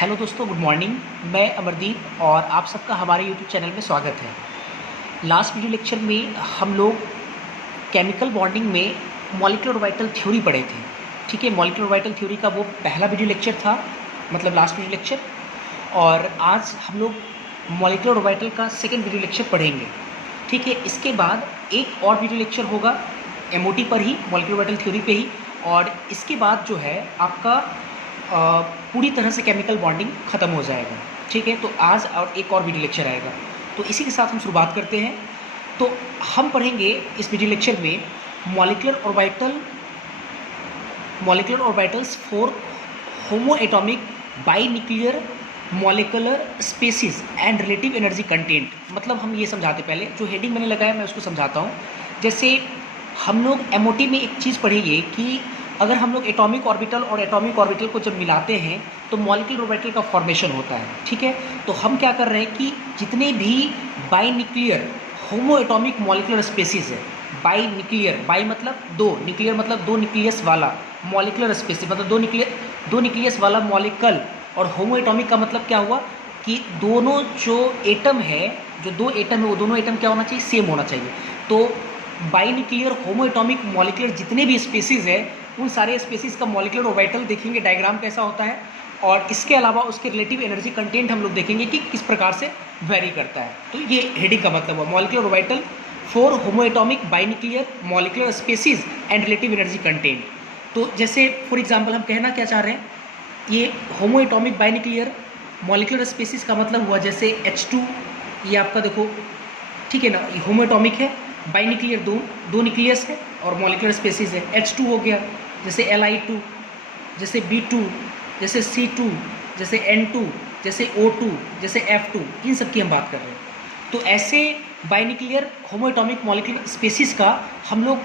Hello दोस्तों, good morning. मैं अमरदीप और आप सबका हमारे यूट्यूब चैनल में स्वागत है। लास्ट वीडियो लेक्चर में हम लोग केमिकल बॉन्डिंग में मॉलिक्यूलर ऑर्बिटल थ्योरी पढ़े थे। ठीक है, मॉलिक्यूलर ऑर्बिटल थ्योरी का वो पहला वीडियो लेक्चर था, मतलब लास्ट वीडियो लेक्चर। और आज हम लोग मॉलिक्यूलर ऑर्बिटल का सेकेंड वीडियो लेक्चर पढ़ेंगे। ठीक है, इसके बाद एक और वीडियो लेक्चर होगा एमओटी पर ही, मॉलिक्यूलर ऑर्बिटल थ्योरी पे ही। और इसके बाद जो है आपका पूरी तरह से केमिकल बॉन्डिंग ख़त्म हो जाएगा। ठीक है, तो आज और एक और वीडियो लेक्चर आएगा, तो इसी के साथ हम शुरुआत करते हैं। तो हम पढ़ेंगे इस वीडियो लेक्चर में molecular orbitals for homo atomic bi nuclear molecular species and relative energy content. मतलब हम ये समझाते, पहले जो हेडिंग मैंने लगाया मैं उसको समझाता हूँ। जैसे हम लोग एमओटी में एक चीज़ पढ़ेंगे कि अगर हम लोग एटॉमिक ऑर्बिटल और एटॉमिक ऑर्बिटल को जब मिलाते हैं तो मॉलिक्यूलर ऑर्बिटल का फॉर्मेशन होता है। ठीक है, तो हम क्या कर रहे हैं कि जितने भी bi nuclear homo atomic molecular species है, बाई न्यूक्लियर, बाई मतलब दो, न्यूक्लियर मतलब दो न्यूक्लियस वाला, मॉलिक्यूलर स्पेसिस मतलब दो न्यूक्लियस वाला मॉलिक्यूल, और होमो एटॉमिक का मतलब क्या हुआ कि दोनों जो एटम है, जो दो एटम है, वो दोनों एटम क्या होना चाहिए, सेम होना चाहिए। तो by nuclear homo atomic molecular जितने भी स्पेसिस है, उन सारे स्पेसिस का मॉलिक्यूलर ऑर्बिटल देखेंगे, डायग्राम कैसा होता है। और इसके अलावा उसके रिलेटिव एनर्जी कंटेंट हम लोग देखेंगे कि किस प्रकार से वेरी करता है। तो ये हेडिंग का मतलब हुआ molecular orbital for homo atomic bi nuclear molecular species and relative energy content. तो जैसे फॉर एग्जाम्पल हम कहना क्या चाह रहे हैं, ये homo atomic bi nuclear molecular species का मतलब हुआ जैसे H2, ये आपका देखो, ठीक है ना, ये होमो एटॉमिक है, बाई न्यूक्लियर दो न्यूक्लियस है और मॉलिक्यूलर स्पेसिस है। H2 हो गया, जैसे Li2, जैसे B2, जैसे C2, जैसे N2, जैसे O2, जैसे F2, इन सब की हम बात कर रहे हैं। तो ऐसे bi nuclear homo atomic molecular species का हम लोग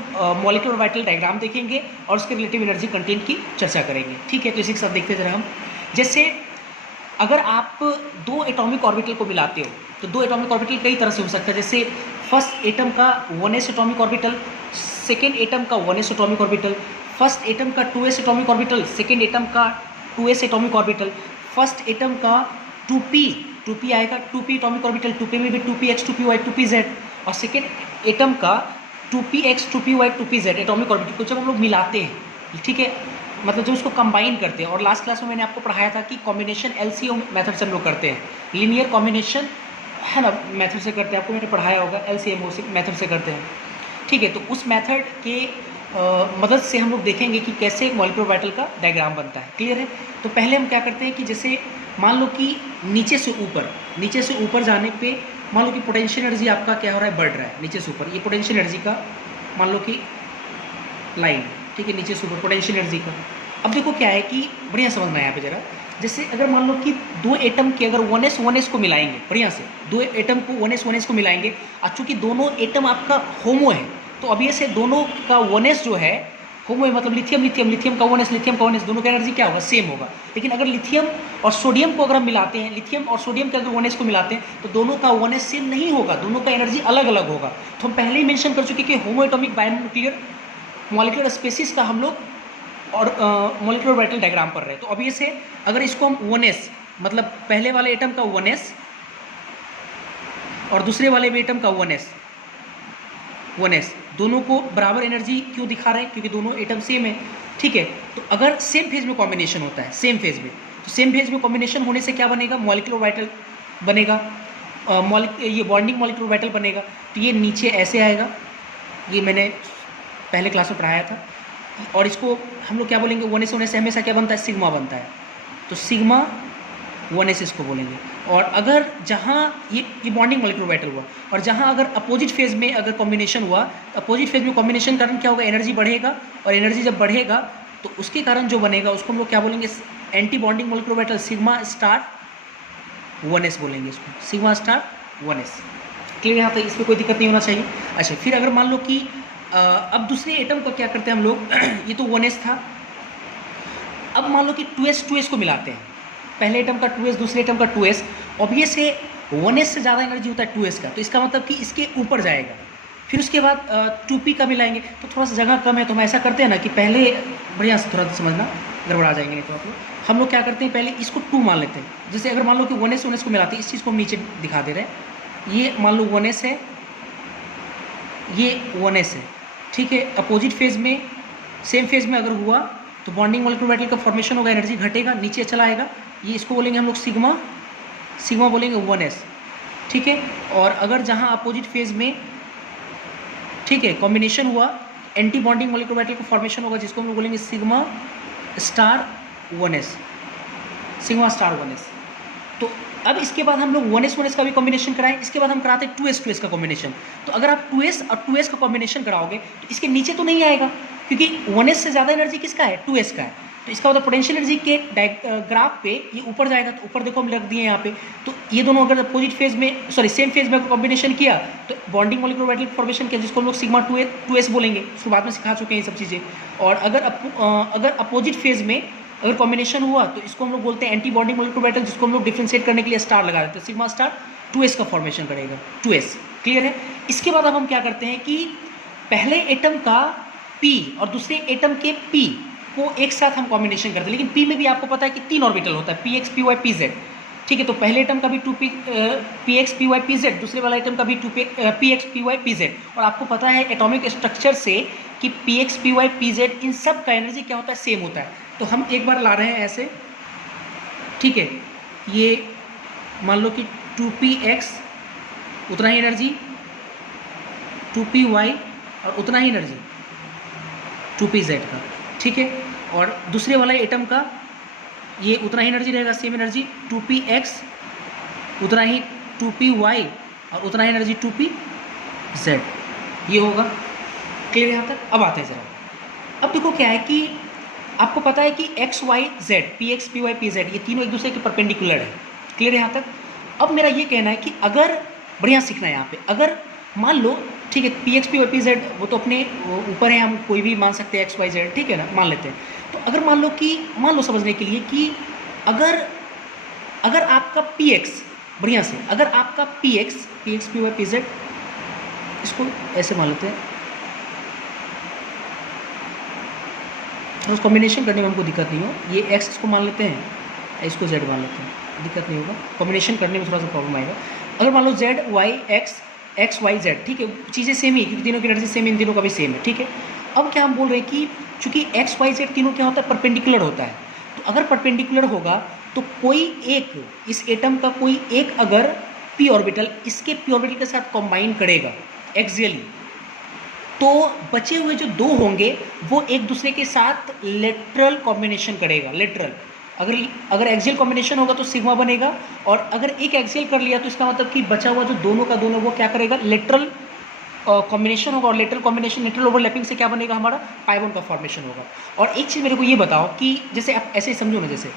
मॉलिक्यूलर ऑर्बिटल डायग्राम देखेंगे और उसके रिलेटिव एनर्जी कंटेंट की चर्चा करेंगे। ठीक है, तो इसी के साथ देखते जरा हम। जैसे अगर आप दो एटॉमिक ऑर्बिटल को मिलाते हो तो दो एटॉमिक ऑर्बिटल कई तरह से हो सकता है। जैसे फर्स्ट एटम का 1s atomic orbital, second atom का 1s atomic orbital, first atom का 2s atomic orbital, second atom का 2s atomic orbital, first atom का 2p आएगा, 2p एटॉमिक ऑर्बिटल, 2p में भी 2px 2py 2pz, और सेकेंड एटम का 2px 2py 2pz atomic orbital को जब हम लोग मिलाते हैं, ठीक है, मतलब जो उसको कंबाइन करते हैं। और लास्ट क्लास में मैंने आपको पढ़ाया था कि कॉम्बिनेशन LCM मेथड से हम लोग करते हैं, लीनियर कॉम्बिनेशन है ना मेथड से करते हैं, आपको मैंने पढ़ाया होगा, LCM मेथड से करते हैं। ठीक है, तो उस मेथड के मदद से हम लोग देखेंगे कि कैसे मॉलिक्यूलर ऑर्बिटल का डायग्राम बनता है। क्लियर है? तो पहले हम क्या करते हैं कि जैसे मान लो कि नीचे से ऊपर जाने पे मान लो कि पोटेंशियल एनर्जी आपका क्या हो रहा है, बढ़ रहा है नीचे से ऊपर। ये पोटेंशियल एनर्जी का मान लो कि लाइन, ठीक है, नीचे से ऊपर पोटेंशियल एनर्जी का। अब देखो क्या है कि बढ़िया समझना है यहाँ पे जरा। जैसे अगर मान लो कि दो एटम के अगर 1s को मिलाएंगे, बढ़िया से दो एटम को 1s को मिलाएंगे, और चूँकि दोनों एटम आपका होमो है तो अब ये से दोनों का 1s जो है होमो है, मतलब लिथियम का 1s दोनों का एनर्जी क्या होगा, सेम होगा। लेकिन अगर लिथियम और सोडियम को अगर हम मिलाते हैं, लिथियम और सोडियम के अगर 1s को मिलाते हैं तो दोनों का 1s सेम नहीं होगा, दोनों का एनर्जी अलग अलग होगा। तो हम पहले ही मेंशन कर चुके कि homo atomic bi nuclear molecular species का हम लोग और मॉलिक्यूलर ऑर्बिटल डायग्राम पढ़ रहे हैं। तो अब ये से अगर इसको हम 1s मतलब पहले वाले एटम का 1s और दूसरे वाले भी एटम का 1s दोनों को बराबर एनर्जी क्यों दिखा रहे हैं, क्योंकि दोनों एटम सेम है। ठीक है, तो अगर सेम फेज में कॉम्बिनेशन होता है, सेम फेज में, तो सेम फेज में कॉम्बिनेशन होने से क्या बनेगा, मॉलिक्यूलर ऑर्बिटल बनेगा, ये बॉन्डिंग मॉलिक्यूलर ऑर्बिटल बनेगा। तो ये नीचे ऐसे आएगा, ये मैंने पहले क्लास में पढ़ाया था। और इसको हम लोग क्या बोलेंगे, 1s होने से हमेशा क्या बनता है, सिग्मा बनता है, तो सिग्मा 1s इसको बोलेंगे। और अगर जहाँ ये बॉन्डिंग मॉलिक्यूलर ऑर्बिटल हुआ, और जहाँ अगर अपोजिट फेज में अगर कॉम्बिनेशन हुआ, तो अपोजिट फेज में कॉम्बिनेशन कारण क्या होगा, एनर्जी बढ़ेगा, और एनर्जी जब बढ़ेगा तो उसके कारण जो बनेगा उसको हम लोग क्या बोलेंगे, anti bonding molecular orbital, sigma star 1s बोलेंगे इसको, सिग्मा स्टार 1s। क्लियर? यहाँ तक इसमें कोई दिक्कत नहीं होना चाहिए। अच्छा, फिर अगर मान लो कि अब दूसरे एटम को क्या करते हैं हम लोग ये तो 1s था, अब मान लो कि 2s को मिलाते हैं, पहले एटम का 2s दूसरे एटम का 2s, अब ये से 1s से ज़्यादा एनर्जी होता है 2s का, तो इसका मतलब कि इसके ऊपर जाएगा। फिर उसके बाद 2p का मिलाएंगे तो थोड़ा सा जगह कम है, तो हम ऐसा करते हैं ना कि पहले बढ़िया से थोड़ा समझना, गड़बड़ा जाएंगे नहीं तो आप लोग। हम लोग क्या करते हैं, पहले इसको 2 मान लेते हैं। जैसे अगर मान लो कि 1s 1s को मिलाते हैं, इस चीज़ को हम नीचे दिखा दे रहे हैं। ये मान लो 1s है, ये 1s है, ठीक है। अपोजिट फेज में, सेम फेज में अगर हुआ तो बॉन्डिंग मॉलिक्यूलर ऑर्बिटल का फॉर्मेशन होगा, एनर्जी घटेगा, नीचे चला आएगा। ये इसको बोलेंगे हम लोग सिग्मा, सिग्मा बोलेंगे 1s, ठीक है। और अगर जहाँ अपोजिट फेज में, ठीक है, कॉम्बिनेशन हुआ, एंटी बॉन्डिंग मॉलिक्यूलर ऑर्बिटल का फॉर्मेशन होगा, जिसको हम लोग बोलेंगे sigma star 1s, sigma star 1s। तो अब इसके बाद हम लोग 1s 1s का भी कॉम्बिनेशन कराएं। इसके बाद हम कराते हैं 2s 2s का कॉम्बिनेशन। तो अगर आप 2s और 2s का कॉम्बिनेशन कराओगे तो इसके नीचे तो नहीं आएगा, क्योंकि 1s से ज़्यादा एनर्जी किसका है, 2s का है। तो इसका मतलब पोटेंशियल एनर्जी के ग्राफ पे ये ऊपर जाएगा। तो ऊपर देखो हम रख दिए यहाँ पे। तो ये दोनों अगर अपोजिट फेज में, सॉरी सेम फेज में कॉम्बिनेशन किया तो बॉन्डिंग मॉलिक्यूलर ऑर्बिटल फॉर्मेशन किया, जिसको हम लोग सिग्मा 2s बोलेंगे। शुरुआत में सिखा चुके हैं ये सब चीज़ें। और अगर अपोजिट फेज में अगर कॉम्बिनेशन हुआ तो इसको हम लोग बोलते हैं एंटी बॉन्डिंग मॉलिक्यूलर ऑर्बिटल, जिसको हम लोग डिफरेंशिएट करने के लिए स्टार लगा देते हैं। सिग्मा स्टार 2s का फॉर्मेशन करेगा, 2s। क्लियर है। इसके बाद अब हम क्या करते हैं कि पहले एटम का p और दूसरे एटम के p को एक साथ हम कॉम्बिनेशन करते हैं। लेकिन p में भी आपको पता है कि 3 ऑर्बिटल होता है, px py pz, ठीक है। तो पहले एटम का भी 2p px py pz, दूसरे वाला एटम का भी 2p px py pz। और आपको पता है एटॉमिक स्ट्रक्चर से कि px py pz इन सब का एनर्जी क्या होता है, सेम होता है। तो हम एक बार ला रहे हैं ऐसे, ठीक है। ये मान लो कि 2px उतना ही एनर्जी, 2py और उतना ही एनर्जी 2pz का, ठीक है। और दूसरे वाला एटम का ये उतना ही एनर्जी रहेगा, सेम एनर्जी 2px, उतना ही 2py और उतना ही एनर्जी 2pz, ये होगा। क्लियर यहाँ तक। अब आते हैं ज़रा। अब देखो क्या है कि आपको पता है कि x y z, px py pz ये तीनों एक दूसरे के परपेंडिकुलर है। क्लियर है यहाँ तक। अब मेरा ये कहना है कि अगर, बढ़िया सीखना है यहाँ पे, अगर मान लो, ठीक है, px py pz वो तो अपने ऊपर है, हम कोई भी मान सकते हैं x y z, ठीक है ना, मान लेते हैं। तो अगर मान लो समझने के लिए कि अगर आपका px, बढ़िया से, अगर आपका px py pz, इसको ऐसे मान लेते हैं, तो कॉम्बिनेशन करने में हमको दिक्कत नहीं हो। ये x इसको मान लेते हैं, इसको z मान लेते हैं, दिक्कत नहीं होगा। कॉम्बिनेशन करने में थोड़ा सा प्रॉब्लम आएगा। अगर मान लो z y x y z, ठीक है, चीज़ें सेम ही, क्योंकि तीनों की एनर्जी सेम, इन तीनों का भी सेम है, ठीक है। अब क्या हम बोल रहे हैं कि चूंकि x y z तीनों क्या होता है, परपेंडिकुलर होता है। तो अगर परपेंडिकुलर होगा तो कोई एक, इस एटम का कोई एक अगर p ऑर्बिटल इसके p ऑर्बिटल के साथ कंबाइन करेगा एक्सियली, तो बचे हुए जो दो होंगे वो एक दूसरे के साथ लेटरल कॉम्बिनेशन करेगा। लेटरल, अगर एक्सियल कॉम्बिनेशन होगा तो सिग्मा बनेगा, और अगर एक एक्सियल कर लिया तो इसका मतलब कि बचा हुआ जो दोनों का दोनों वो क्या करेगा, लेटरल कॉम्बिनेशन होगा। और लेटरल कॉम्बिनेशन, लेटरल ओवरलैपिंग से क्या बनेगा, हमारा पाई बॉन्ड का फॉर्मेशन होगा। और एक चीज़ मेरे को ये बताओ कि जैसे आप ऐसे ही समझो ना, जैसे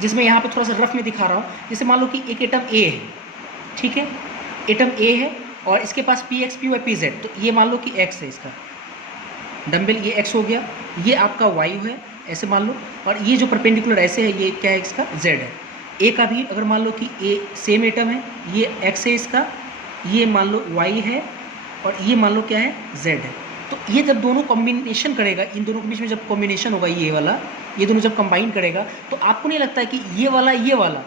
जिसमें यहाँ पे थोड़ा सा रफ में दिखा रहा हूँ। जैसे मान लो कि एक एटम ए है, ठीक है, एटम ए है और इसके पास px py pz, तो ये मान लो कि x है, इसका डम्बल ये x हो गया, ये आपका y है, ऐसे मान लो। और ये जो परपेंडिकुलर ऐसे है, ये क्या है, इसका z है। a का भी अगर मान लो कि a सेम एटम है, ये x है इसका, ये मान लो y है, और ये मान लो क्या है, z है। तो ये जब दोनों कॉम्बिनेशन करेगा, इन दोनों के बीच में जब कॉम्बिनेशन होगा, ये वाला ये दोनों जब कंबाइन करेगा, तो आपको नहीं लगता है कि ये वाला,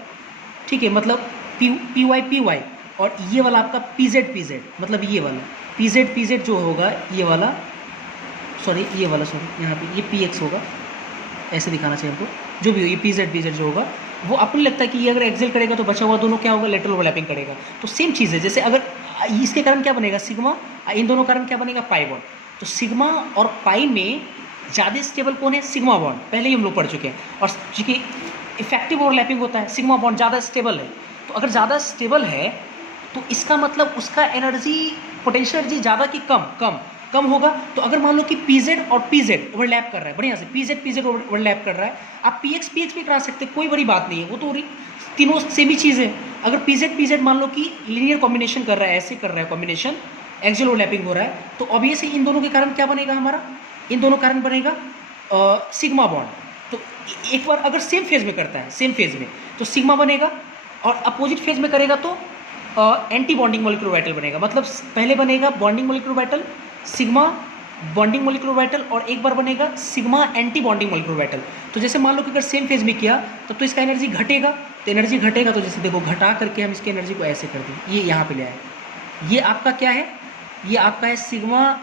ठीक है, मतलब py और ये वाला आपका pz मतलब ये वाला pz जो होगा, ये वाला सॉरी यहाँ पे ये px होगा, ऐसे दिखाना चाहिए हमको, जो भी हो, ये pz जो होगा वो आपको नहीं लगता है कि ये अगर एक्सेल करेगा तो बचा हुआ दोनों क्या होगा, लेटरल ओवरलैपिंग करेगा। तो सेम चीज़ है, जैसे अगर इसके कारण क्या बनेगा, सिग्मा, इन दोनों कारण क्या बनेगा, पाई बॉन्ड। तो सिग्मा और पाई में ज़्यादा स्टेबल कौन है, सिग्मा बॉन्ड, पहले ही हम लोग पढ़ चुके हैं। और चूँकि इफेक्टिव ओवरलैपिंग होता है, सिग्मा बॉन्ड ज़्यादा स्टेबल है। तो अगर ज़्यादा स्टेबल है तो इसका मतलब उसका एनर्जी, पोटेंशियल एनर्जी ज़्यादा कि कम होगा। तो अगर मान लो कि pz और pz ओवरलैप कर रहा है, बढ़िया से pz ओवरलैप कर रहा है, आप px भी करा सकते हैं, कोई बड़ी बात नहीं है, वो तो तीनों सेम ही चीज़ है। अगर pz मान लो कि लीनियर कॉम्बिनेशन कर रहा है, ऐसे कर रहा है कॉम्बिनेशन, एक्सियल ओवरलैपिंग हो रहा है, तो ऑब्वियसली इन दोनों के कारण क्या बनेगा, हमारा इन दोनों कारण बनेगा सिग्मा बॉन्ड। तो एक बार अगर सेम फेज में करता है, सेम फेज में, तो सिग्मा बनेगा, और अपोजिट फेज में करेगा तो एंटी बॉन्डिंग मॉलिक्यूलर ऑर्बिटल बनेगा। मतलब पहले बनेगा bonding molecular orbital sigma bonding molecular orbital और एक बार बनेगा sigma anti bonding molecular orbital. तो जैसे मान लो कि अगर सेम फेज में किया तब तो इसका एनर्जी घटेगा, तो एनर्जी घटेगा तो जैसे देखो घटा करके हम इसकी एनर्जी को ऐसे कर दें, ये यहाँ पे ले आए, ये आपका क्या है, ये आपका है सिग्मा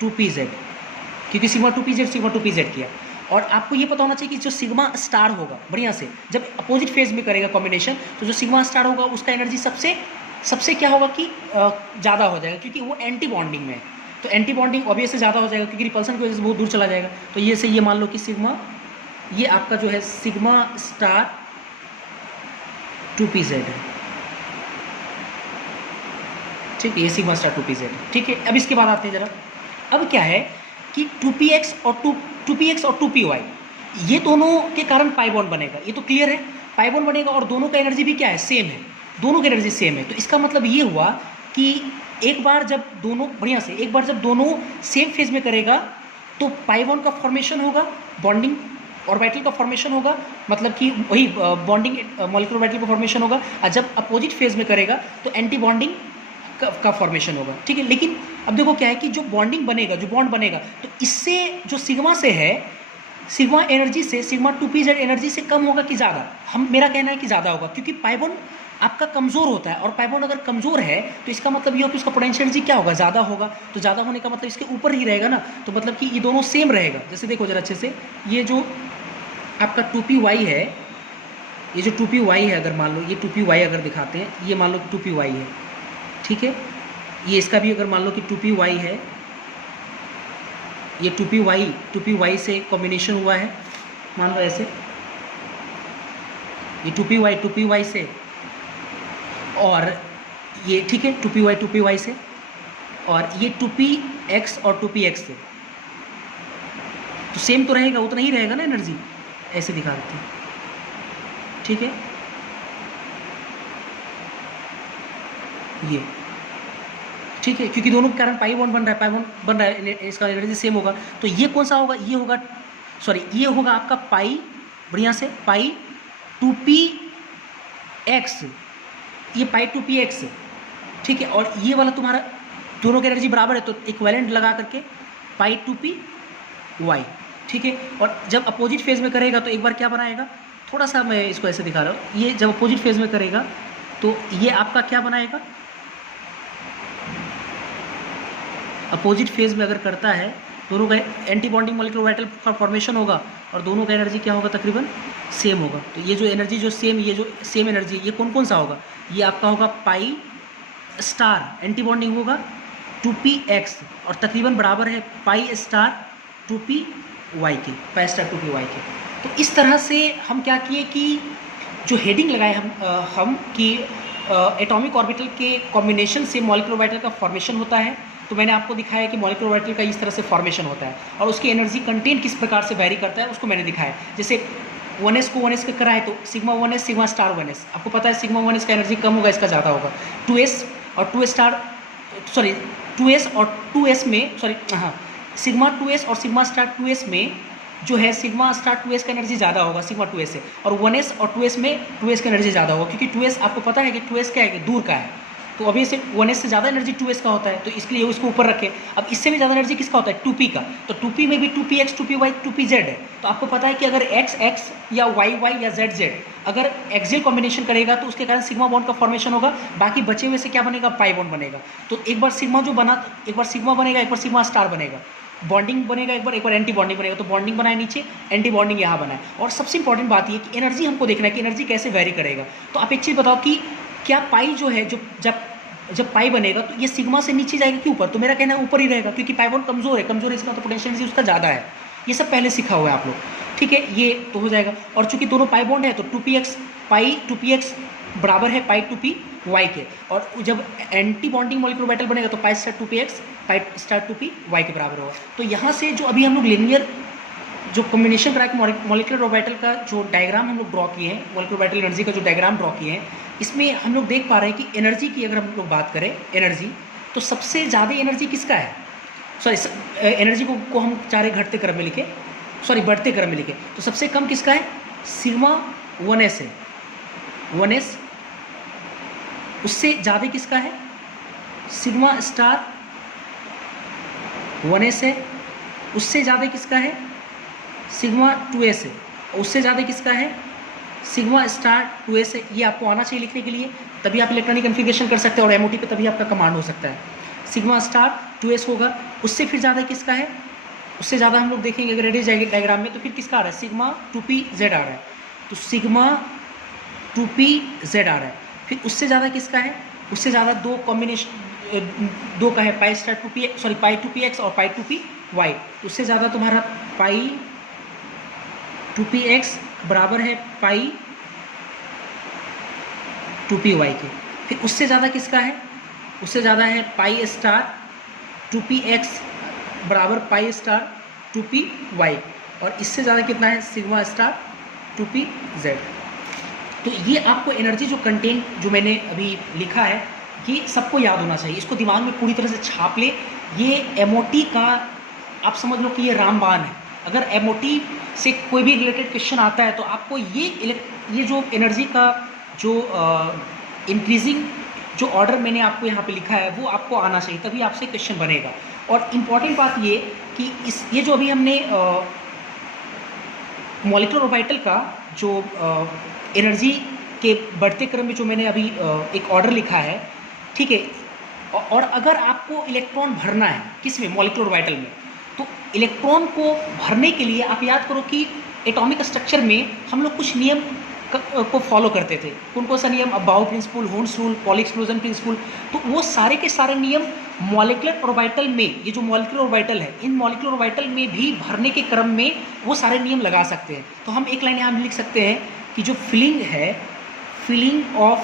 2pz, क्योंकि सिग्मा 2pz किया। और आपको ये पता होना चाहिए कि जो सिग्मा स्टार होगा बढ़िया से जब अपोजिट फेज में करेगा कॉम्बिनेशन, तो जो सिग्मा स्टार होगा उसका एनर्जी सबसे क्या होगा कि ज़्यादा हो जाएगा, क्योंकि वो एंटी बॉन्डिंग में है। तो एंटी बॉन्डिंग ऑब्वियस से ज़्यादा हो जाएगा क्योंकि रिपल्सन की वजह से बहुत दूर चला जाएगा। तो ये से ये मान लो कि सिग्मा, ये आपका जो है सिग्मा स्टार 2pz है, ठीक है, ये सिग्मा स्टार 2pz है, ठीक है। अब इसके बाद आते हैं जरा, अब क्या है कि 2px और 2py ये दोनों के कारण पाई बॉन्ड बनेगा, ये तो क्लियर है, पाई बॉन्ड बनेगा और दोनों का एनर्जी भी क्या है, सेम है, दोनों की एनर्जी सेम है। तो इसका मतलब ये हुआ कि एक बार जब दोनों सेम फेज में करेगा तो पाई बॉन्ड का फॉर्मेशन होगा, बॉन्डिंग ऑर्बिटल का फॉर्मेशन होगा, मतलब कि वही बॉन्डिंग मॉलिक्यूलर ऑर्बिटल का फॉर्मेशन होगा। और जब अपोजिट फेज में करेगा तो एंटी बॉन्डिंग का फॉर्मेशन होगा, ठीक है। लेकिन अब देखो क्या है कि जो बॉन्डिंग बनेगा, जो बॉन्ड बनेगा, तो इससे जो सिग्मा से है, सिग्मा एनर्जी से, सिग्मा 2pz एनर्जी से कम होगा कि ज़्यादा, मेरा कहना है कि ज़्यादा होगा, क्योंकि पाई बॉन्ड आपका कमज़ोर होता है और पाई बॉन्ड अगर कमज़ोर है तो इसका मतलब ये हो कि उसका पोटेंशियल एनर्जी क्या होगा, ज़्यादा होगा। तो ज़्यादा होने का मतलब इसके ऊपर ही रहेगा ना, तो मतलब कि ये दोनों सेम रहेगा। जैसे देखो जरा अच्छे से, ये जो आपका 2py है, ये जो 2py है, अगर मान लो ये 2py अगर दिखाते हैं, ये मान लो कि 2py है, ठीक है, ये इसका भी अगर मान लो कि 2py है, ये 2py से कॉम्बिनेशन हुआ है, मान लो ऐसे, ये 2py से, और ये ठीक है 2py से, और ये 2px और 2px से, तो सेम तो रहेगा, उतना ही रहेगा ना एनर्जी, ऐसे दिखा देते हैं, ठीक है, ये ठीक है, क्योंकि दोनों के कारण पाई बॉन्ड बन रहा है, इसका एनर्जी सेम होगा। तो ये कौन सा होगा, ये होगा, सॉरी ये होगा आपका पाई, बढ़िया से पाई 2px, ये पाई 2px, ठीक है। और ये वाला तुम्हारा दोनों की एनर्जी बराबर है तो इक्विवेलेंट लगा करके पाई 2py, ठीक है। और जब अपोजिट फेज में करेगा तो एक बार क्या बनाएगा, थोड़ा सा मैं इसको ऐसे दिखा रहा हूँ, ये जब अपोजिट फेज में करेगा तो ये आपका क्या बनाएगा, अपोजिट फेज में अगर करता है दोनों का एंटी बॉन्डिंग मॉलिक्यूलर ऑर्बिटल का फॉर्मेशन होगा और दोनों का एनर्जी क्या होगा, तकरीबन सेम होगा। तो ये जो एनर्जी जो सेम, ये जो सेम एनर्जी, ये कौन कौन सा होगा, ये आपका होगा पाई स्टार, एंटी बॉन्डिंग होगा 2px और तकरीबन बराबर है पाई स्टार 2py के, पाई स्टार 2py के। तो इस तरह से हम क्या किए कि जो हेडिंग लगाए हम कि एटॉमिक ऑर्बिटल के कॉम्बिनेशन से मॉलिक्यूलर ऑर्बिटल का फॉर्मेशन होता है। तो मैंने आपको दिखाया कि मॉलिक्यूलर ऑर्बिटल का इस तरह से फॉर्मेशन होता है और उसकी एनर्जी कंटेंट किस प्रकार से वैरी करता है उसको मैंने दिखाया। जैसे 1s को 1s का कराए तो sigma 1s sigma star 1s, आपको पता है सिग्मा 1s का एनर्जी कम होगा, इसका ज़्यादा होगा। 2s और 2s स्टार, सॉरी 2s और 2s में, सॉरी हाँ, सिग्मा 2s और सिग्मा स्टार 2s में जो है सिग्मा स्टार 2s का एनर्जी ज़्यादा होगा सिग्मा 2s से, और 1s और 2s में 2s का एनर्जी ज़्यादा होगा, क्योंकि 2s आपको पता है कि 2s क्या है कि दूर का है, तो अभी से 1s से ज़्यादा एनर्जी 2s का होता है, तो इसके लिए उसको ऊपर रखें। अब इससे भी ज़्यादा एनर्जी किसका होता है, 2p का, तो 2p में भी 2px 2py 2pz है। तो आपको पता है कि अगर x या y या z अगर एक्सियल कॉम्बिनेशन करेगा तो उसके कारण सिग्मा बॉन्ड का फॉर्मेशन होगा, बाकी बचे हुए से क्या बनेगा, पाई बॉन्ड बनेगा। तो एक बार सिग्मा जो बना, एक बार सिग्मा बनेगा, एक बार सिग्मा स्टार बनेगा, बॉन्डिंग बनेगा, एक बार एंटी बॉन्डिंग बनेगा। तो बॉन्डिंग बनाए नीचे, एंटी बॉन्डिंग यहाँ बनाए। और सबसे इंपॉर्टेंट बात ये कि एनर्जी हमको देखना है कि एनर्जी कैसे वेरी करेगा। तो आप एक चीज़ बताओ कि क्या पाई जो है, जो जब पाई बनेगा तो ये सिग्मा से नीचे जाएगा कि ऊपर, तो मेरा कहना है ऊपर ही रहेगा, क्योंकि पाई बॉन्ड कमजोर है इसका तो पोटेंशियल एनर्जी उसका ज़्यादा है। ये सब पहले सीखा हुआ है आप लोग, ठीक है, ये तो हो जाएगा। और चूंकि दोनों पाई बॉन्ड है तो 2px बराबर है पाई 2py के, और जब एंटी बॉन्डिंग मॉलिक्यूलर ऑर्बिटल बनेगा तो pi star 2px pi star 2py के बराबर होगा। तो यहाँ से जो अभी हम लोग लीनियर जो कॉम्बिनेशन करा के मॉलिक्यूलर ऑर्बिटल का जो डायग्राम हम लोग ड्रॉ किए हैं, मॉलिक्यूलर ऑर्बिटल एनर्जी का जो डायग्राम ड्रॉ किए हैं, इसमें हम लोग देख पा रहे हैं कि एनर्जी की अगर हम लोग बात करें एनर्जी, तो सबसे ज़्यादा एनर्जी किसका है, सॉरी एनर्जी को हम चारे घटते क्रम में लिखे, सॉरी बढ़ते क्रम में लिखे, तो सबसे कम किसका है, सिग्मा 1s है, 1s। उससे ज़्यादा किसका है, सिग्मा स्टार 1s है, उससे ज़्यादा किसका है, सिग्मा 2s है, उससे ज़्यादा किसका है, सिग्मा स्टार 2s है। ये आपको आना चाहिए लिखने के लिए, तभी आप इलेक्ट्रॉनिक कन्फिगरेशन कर सकते हैं और एमओटी पे तभी आपका कमांड हो सकता है। सिग्मा स्टार 2s होगा। उससे फिर ज़्यादा किसका है, उससे ज़्यादा हम लोग देखेंगे अगर रेडियस डायग्राम में, तो फिर किसका आ रहा है, सिग्मा 2pz आ रहा है, तो सिग्मा 2pz आ रहा है। फिर उससे ज़्यादा किसका है, उससे ज़्यादा दो कॉम्बिनेशन दो का है, पाई स्टार 2px और पाई 2py। तो उससे ज़्यादा तुम्हारा पाई 2px बराबर है पाई 2py के। फिर उससे ज़्यादा किसका है, उससे ज़्यादा है पाई स्टार 2px बराबर पाई स्टार 2py। और इससे ज़्यादा कितना है, सिग्मा स्टार 2pz। तो ये आपको एनर्जी जो कंटेंट जो मैंने अभी लिखा है, ये सबको याद होना चाहिए, इसको दिमाग में पूरी तरह से छाप ले। ये एमओटी का आप समझ लो कि ये रामबाण है। अगर एमओटी से कोई भी रिलेटेड क्वेश्चन आता है तो आपको ये जो एनर्जी का जो इंक्रीजिंग जो ऑर्डर मैंने आपको यहाँ पे लिखा है वो आपको आना चाहिए, तभी आपसे क्वेश्चन बनेगा। और इम्पॉर्टेंट बात ये कि ये जो अभी हमने मॉलिक्यूलर ऑर्बिटल का जो एनर्जी के बढ़ते क्रम में जो मैंने अभी एक ऑर्डर लिखा है, ठीक है। और अगर आपको इलेक्ट्रॉन भरना है किस में, मॉलिक्यूलर ऑर्बिटल में, तो इलेक्ट्रॉन को भरने के लिए आप याद करो कि एटॉमिक स्ट्रक्चर में हम लोग कुछ नियम को फॉलो करते थे। कौन कौन सा नियम, अबाउ प्रिंसिपल, होर्न्स रूल, पॉली एक्सक्लूजन प्रिंसिपल। तो वो सारे के सारे नियम मॉलिक्यूलर ऑर्बिटल में, ये जो मॉलिक्यूलर ऑर्बिटल है, इन मॉलिक्यूलर ऑर्बिटल में भी भरने के क्रम में वो सारे नियम लगा सकते हैं। तो हम एक लाइन यहाँ लिख सकते हैं कि जो फिलिंग है, फिलिंग ऑफ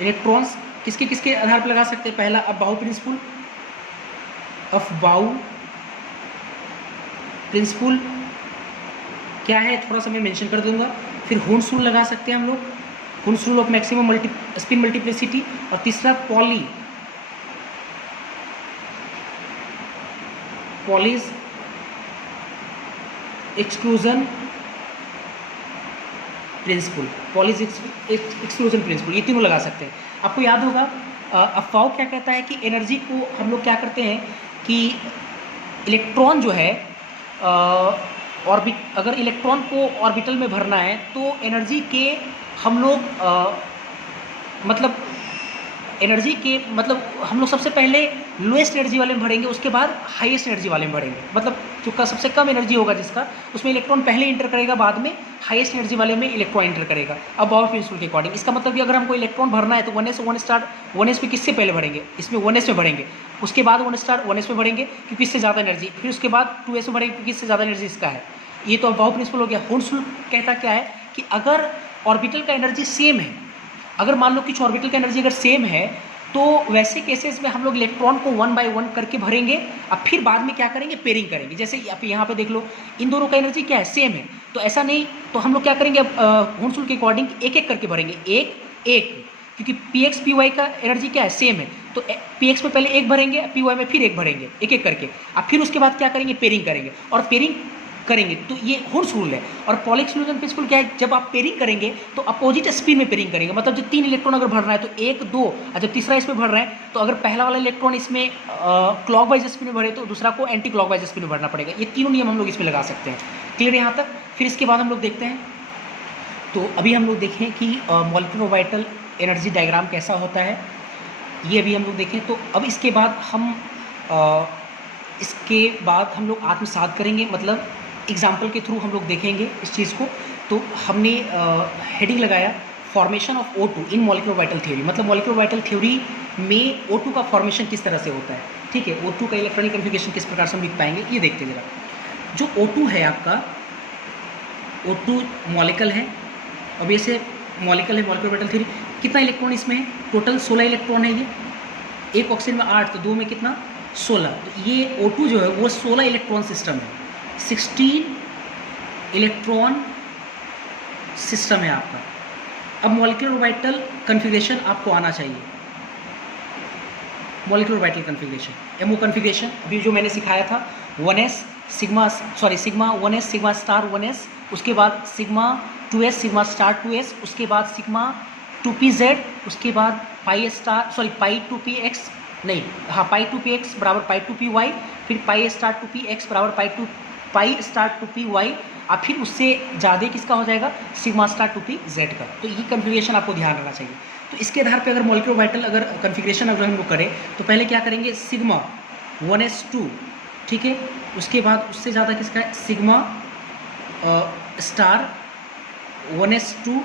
इलेक्ट्रॉन्स किसके किसके आधार पर लगा सकते हैं। पहला अबाउ प्रिंसिपल, अबाउ प्रिंसिपल क्या है थोड़ा सा मैं मेंशन कर दूंगा। फिर होर्न्स रूल लगा सकते हैं हम लोग, होर्न्स rule of maximum spin multiplicity. और तीसरा Pauli's exclusion principle, Pauli's exclusion principle, ये तीनों लगा सकते हैं। आपको याद होगा अफवाह क्या कहता है कि एनर्जी को हम लोग क्या करते हैं कि इलेक्ट्रॉन जो है अगर इलेक्ट्रॉन को ऑर्बिटल में भरना है तो एनर्जी के हम लोग हम लोग सबसे पहले लोएस्ट एनर्जी वाले में भरेंगे, उसके बाद हाईएस्ट एनर्जी वाले में भरेंगे। मतलब जो सबसे कम एनर्जी होगा जिसका, उसमें इलेक्ट्रॉन पहले इंटर करेगा, बाद में हाईएस्ट एनर्जी वाले में इलेक्ट्रॉन इंटर करेगा। अब बाउल प्रिंसिपल के अकॉर्डिंग इसका मतलब कि अगर हमको इलेक्ट्रॉन भरना है तो 1s पे किससे पहले भरेंगे, इसमें 1s में भरेंगे, उसके बाद 1s में भरेंगे क्योंकि इससे ज़्यादा एनर्जी, फिर उसके बाद 2s में भरेंगे क्योंकि इससे ज़्यादा एनर्जी इसका है। ये तो बाउल प्रिंसिपल हो गया। होर्न्स रूल कहता क्या है कि अगर ऑर्बिटल का एनर्जी सेम है, अगर मान लो कुछ ऑर्बिटल का एनर्जी अगर सेम है, तो वैसे केसेस में हम लोग इलेक्ट्रॉन को 1 by 1 करके भरेंगे। अब फिर बाद में क्या करेंगे, पेयरिंग करेंगे। जैसे आप यहाँ पे देख लो, इन दोनों का एनर्जी क्या है, सेम है, तो ऐसा नहीं, तो हम लोग क्या करेंगे, अब होर्न्स रूल के अकॉर्डिंग एक एक करके भरेंगे, एक क्योंकि px py का एनर्जी क्या है, सेम है, तो px में पहले एक भरेंगे, py में फिर एक भरेंगे, एक एक करके। अब फिर उसके बाद क्या करेंगे, पेयरिंग करेंगे, और पेयरिंग करेंगे तो ये होर्न्स रूल है। और पॉली एक्सक्लूजन प्रिंसिपल क्या है, जब आप पेयरिंग करेंगे तो अपोजिट स्पिन में पेयरिंग करेंगे। मतलब जो 3 इलेक्ट्रॉन अगर भरना है तो 1 2, और जब तीसरा इसमें भर रहा है तो अगर पहला वाला इलेक्ट्रॉन इसमें क्लॉकवाइज स्पिन में भरे तो दूसरा को एंटी क्लॉकवाइज स्पिन में भरना पड़ेगा। ये तीनों नियम हम लोग इसमें लगा सकते हैं। क्लियर यहाँ तक। फिर इसके बाद हम लोग देखते हैं, तो अभी हम लोग देखें कि मॉलिक्यूलर ऑर्बिटल एनर्जी डायग्राम कैसा होता है, ये अभी हम लोग देखें। तो अब इसके बाद हम लोग आत्मसात करेंगे, मतलब एग्जाम्पल के थ्रू हम लोग देखेंगे इस चीज़ को। तो हमने हेडिंग लगाया formation of O2 in molecular orbital theory. मतलब मॉलिक्यूलर ऑर्बिटल थ्योरी में O2 का फॉर्मेशन किस तरह से होता है, ठीक है, O2 का इलेक्ट्रॉनिक कन्फिगरेशन किस प्रकार से हम लिख पाएंगे, ये देखते हैं जरा। जो O2 है आपका, O2 मॉलिक्यूल है, अब ऐसे मॉलिक्यूल है मॉलिक्यूलर ऑर्बिटल थ्योरी। कितना इलेक्ट्रॉन इसमें है, टोटल 16 इलेक्ट्रॉन है। ये एक ऑक्सीजन में 8, तो 2 में कितना, 16। तो ये O2 जो है वो 16 इलेक्ट्रॉन सिस्टम है, 16 इलेक्ट्रॉन सिस्टम है आपका। अब मॉलिक्यूलर ऑर्बिटल कन्फिगरेशन आपको आना चाहिए। Molecular orbital configuration, MO configuration अभी जो मैंने सिखाया था, 1s sigma 1s sigma star 1s, उसके बाद sigma 2s sigma star 2s, उसके बाद सिग्मा 2pz, उसके बाद पाई 2px नहीं, हाँ, पाई टू पी एक्स बराबर पाई टू पी वाई, फिर pi star two p x बराबर pi star two p y, और फिर उससे ज़्यादा किसका हो जाएगा, sigma star two p z का। तो ये कन्फिग्रेशन आपको ध्यान रखना चाहिए। तो इसके आधार पे अगर मॉलिक्यूलर ऑर्बिटल अगर कन्फिग्रेशन अगर हम लोग करें तो पहले क्या करेंगे, सिग्मा 1s2, ठीक है, उसके बाद उससे ज़्यादा किसका है, सिग्मा स्टार 1s2,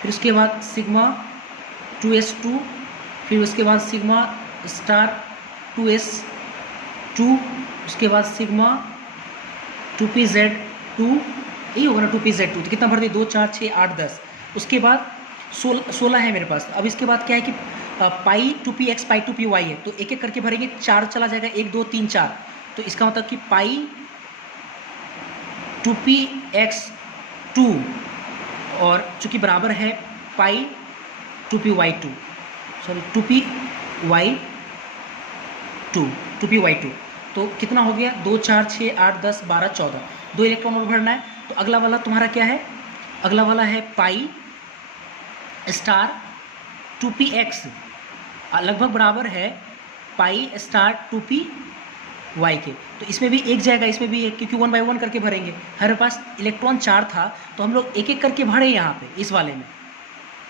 फिर उसके बाद सिग्मा 2s2, फिर उसके बाद सिग्मा स्टार 2s2, उसके बाद सिग्मा 2pz2, यही होगा ना 2pz2, तो कितना भर दिए, 2 4 6 8 10, उसके बाद 16 है मेरे पास। अब इसके बाद क्या है कि pi two p x pi two p y है, तो एक एक करके भरेंगे, 4 चला जाएगा, 1 2 3 4, तो इसका मतलब कि पाई टू पी एक्स 2 और चूँकि बराबर है pi two p y 2, sorry two p y 2, तो कितना हो गया, 2 4 6 8 10 12 14, 2 इलेक्ट्रॉन और भरना है। तो अगला वाला तुम्हारा क्या है, अगला वाला है पाई स्टार 2px, लगभग बराबर है पाई स्टार 2p वाई के। तो इसमें भी एक जाएगा, इसमें भी एक, क्योंकि 1 बाई 1 करके भरेंगे। हमारे पास इलेक्ट्रॉन 4 था तो हम लोग एक एक करके भरे यहाँ पे इस वाले में,